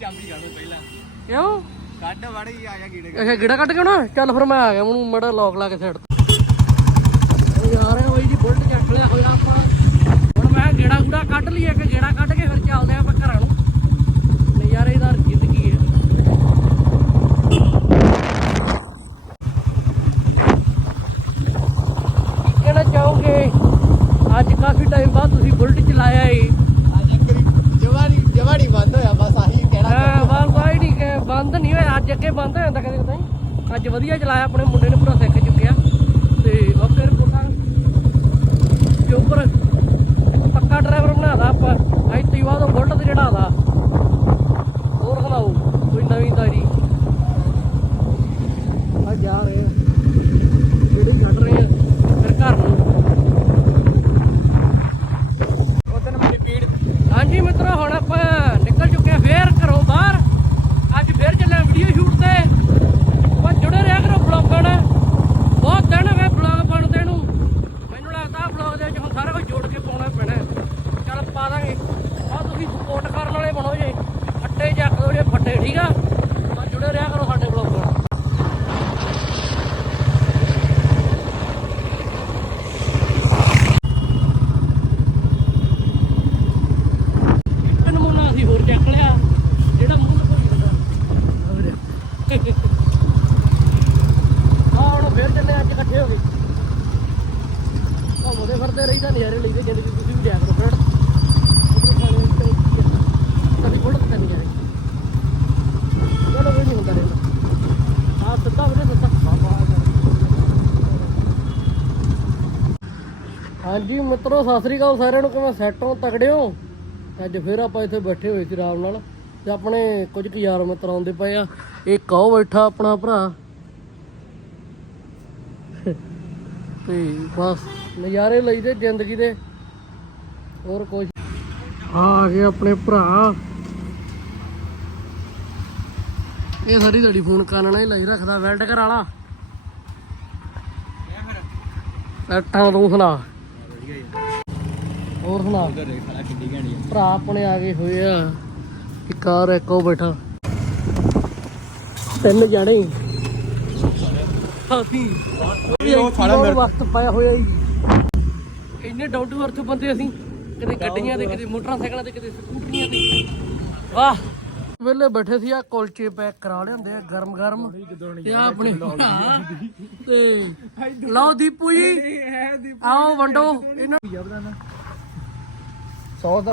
ਚਾਬੀ ਕੱਢੋ ਪਹਿਲਾਂ। ਕਿਉਂ? ਕੱਢ ਵੜੀ ਆ ਗਿਆ ਕੀੜੇ ਅੱਛਾ ਗਿੜਾ ਕੱਢ ਕੇ ਨਾ ਚੱਲ ਫਿਰ ਮੈਂ ਆ ਗਿਆ ਮੈਨੂੰ ਮੜਾ ਲੋਕ ਲਾ ਕੇ ਸਾਈਡ ਤੇ। ਯਾਰ ਇਹ ਬਾਈ ਜੀ ਬੁਲਟ ਚੱਕ ਲਿਆ ਹੋਇਆ ਆਪਾਂ। ਹੁਣ ਮੈਂ ਗੇੜਾ ਗੂੜਾ ਕੱਢ ਲਈਏ ਕਿ ਗੇੜਾ ਕੱਢ ਕੇ ਫਿਰ ਚੱਲਦੇ ਆਪਾਂ ਘਰਾਂ ਨੂੰ ਨਜ਼ਾਰੇਦਾਰ ਜ਼ਿੰਦਗੀ ਹੈ ਕੀ ਕਹਿਣਾ ਚਾਹੋਗੇ ਅੱਜ ਕਾਫੀ ਟਾਈਮ ਬਾਅਦ ਤੁਸੀਂ ਬੁਲਟ ਚਲਾਇਆ ਏ ਅੱਜ ਕਰੀ ਜਵਾਨੀ ਜਵਾਨੀ ਬੰਦ ਹੋਇਆ ਬਸ ਆਹੀ ਕਹਿਣਾ ਹਾਂ ਬਾਲ ਕੋਈ ਨਹੀਂ ਕਿ ਬੰਦ ਨਹੀਂ ਹੋਇਆ ਅੱਜ ਅੱਗੇ ਬੰਦ ਹੋ ਜਾਂਦਾ ਕਦੇ ਕਦੇ ਅੱਜ ਵਧੀਆ ਚਲਾਇਆ ਆਪਣੇ ਮੁੰਡੇ ਨੇ ਪੂਰਾ ਸਿੱਖ ਚੁੱਕਿਆ ਤੇ ਉਹ ਫਿਰ ਕੋਟਾ ਦੇ ਉੱਪਰ ਇੱਕ ਪੱਕਾ ਡਰਾਈਵਰ ਬਣਾਦਾ ਆਪਾਂ ਅੱਜ ਤੋਂ ਬਾਅਦ ਉਹ ਬੁਲਟ ਤੇ ਚੜਾਦਾ ਹੋਰ ਸੁਣਾਓ ਕੋਈ ਨਵੀਂ ਤਾਰੀ ਆ ਜਾ ਰਹੇ ਆ ਜਿਹੜੇ ਛੱਡ ਰਹੇ ਆ ਫਿਰ ਘਰ ਨੂੰ ਉਦੋਂ ਮੇਰੀ ਪੀੜ ਹਾਂਜੀ ਮਿੱਤਰੋ ਹੁਣ ਆਪਾਂ ਨਿਕਲ ਚੁੱਕੇ ਆ ਫੇਰ ਘਰੋਂ ਬਾਹਰ ਅੱਜ ਫੇਰ ਚੱਲੇ ਵੀਡੀਓ ਸ਼ੂਟ ਤੇ ਆਪਾਂ ਜੁੜੇ ਰਿਹਾ ਕਰੋ ਬਲੌਗਾਂ ਨਾਲ ਬਹੁਤ ਦਿਨ ਹੋ ਗਏ ਬਲੌਗ ਬਣਦੇ ਨੂੰ ਮੈਨੂੰ ਲੱਗਦਾ ਬਲੌਗ ਦੇ ਵਿੱਚ ਹੁਣ ਸਾਰਾ ਕੁਝ ਜੋੜ ਕੇ ਪਾਉਣਾ ਪੈਣਾ ਹੈ। ਚੱਲ ਪਾ ਦਾਂਗੇ ਆ ਤੁਸੀਂ ਸਪੋਰਟ ਕਰਨ ਵਾਲੇ ਬਣੋ ਜੇ। ਫੱਟੇ ਚੱਕ ਦੋ ਜੇ ਫੱਟੇ, ਠੀਕ ਆ? ਆ ਜੁੜੇ ਰਿਹਾ ਕਰੋ ਸਾਡੇ ਬਲੌਗਾਂ ਨਾਲ ਇੱਕ ਨਮੂਨਾ ਅਸੀਂ ਹੋਰ ਚੱਕ ਲਿਆ ਜਿਹੜਾ ਮੂੰਹ ਲਗਾਈ ਜਾਂਦਾ ਆ ਹੁਣ ਫੇਰ ਚੱਲੇ ਅੱਜ ਇਕੱਠੇ ਹੋ ਗਏ ਘੁੰਮਦੇ ਫਿਰਦੇ ਰਹੀਦਾ ਨਜ਼ਾਰੇ ਲਈਦੇ ਜ਼ਿੰਦਗੀ ਤੁਸੀਂ ਵੀ ਜਾਇਆ ਕਰੋ ਫਿਰ ਕਦੀ ਬੁਲਟ ਤੇ ਨਹੀਂ ਜਾਰੇ ਚਲੋ ਵੀ ਨਹੀਂ ਹੁੰਦਾ ਰਹਿੰਦਾ ਆ ਸਿੱਧਾ ਵੀਰੇ ਸਿੱਧਾ ਹਾਂਜੀ ਮਿੱਤਰੋ ਸਤਿ ਸ੍ਰੀ ਅਕਾਲ ਸਾਰਿਆਂ ਨੂੰ, ਕਿਵੇਂ ਸੈੱਟ ਹੋ ਤਗੜੇ ਹੋ? ਅੱਜ ਫੇਰ ਆਪਾਂ ਇੱਥੇ ਬੈਠੇ ਹੋਏ ਸੀ ਆਰਾਮ ਨਾਲ ਤੇ ਆਪਣੇ ਕੁਝ ਕੁ ਯਾਰ ਮਿੱਤਰ ਆਉਂਦੇ ਪਏ ਆ। ਇਹ ਕਹੋ ਬੈਠਾ ਆਪਣਾ ਭਰਾ? ਤੇ ਬਸ, ਨਜ਼ਾਰੇ ਲਈਦੇ ਜ਼ਿੰਦਗੀ ਦੇ। ਹੋਰ ਕੁਝ ਆ ਆ ਗਏ ਆਪਣੇ ਭਰਾ। ਇਹ ਸਾਰੀ ਤੁਹਾਡੀ ਫੋਨ ਕਾਨਣਾ ਹੀ ਲਾਈ ਰੱਖਦਾ, ਵੈਲਡ ਕਰ ਵਾਲਾ। ਐਟਾਂ ਤੂੰ ਸੁਣਾ। ਹੋਰ ਸੁਣਾ। ਉਧਰ ਦੇਖ ਸਾਲਾ ਕਿੱਡੀ ਘੈਂਟੀ ਆ। ਭਰਾ ਆਪਣੇ ਆ ਗਏ ਹੋਏ ਆ ਇੱਕ ਕਾਰ ਇੱਕ ਉਹ ਬੈਠਾ। ਤਿੰਨ ਜਾਣੇ ਹਾਥੀ ਉਹ ਸਾਲਾ ਮੇਰੇ- ਵਕਤ ਪਾਇਆ ਹੋਇਆ ਹੀ ਇੰਨੇ ਡਾਊਨ ਟੂ ਅਰਥ ਬੰਦੇ ਅਸੀਂ। ਕਦੇ ਗੱਡੀਆਂ ਤੇ ਕਦੇ ਮੋਟਰਸਾਈਕਲਾਂ ਤੇ ਕਦੇ ਸਕੂਟਰੀਆਂ ਤੇ। ਵਾਹ। ਵੇਲੇ ਬੈਠੇ ਸੀ ਆ ਕੁਲਚੇ ਪੈਕ ਕਰਾ ਲਿਆਂਦੇ ਆ ਗਰਮ ਗਰਮ ਤੇ ਆ ਆਪਣੇ ਤੇ ਲਓ ਦੀਪੂ ਜੀ। ਆਓ ਵੰਡੋ। ਇਹਨਾਂ ਸੌ ਦਾ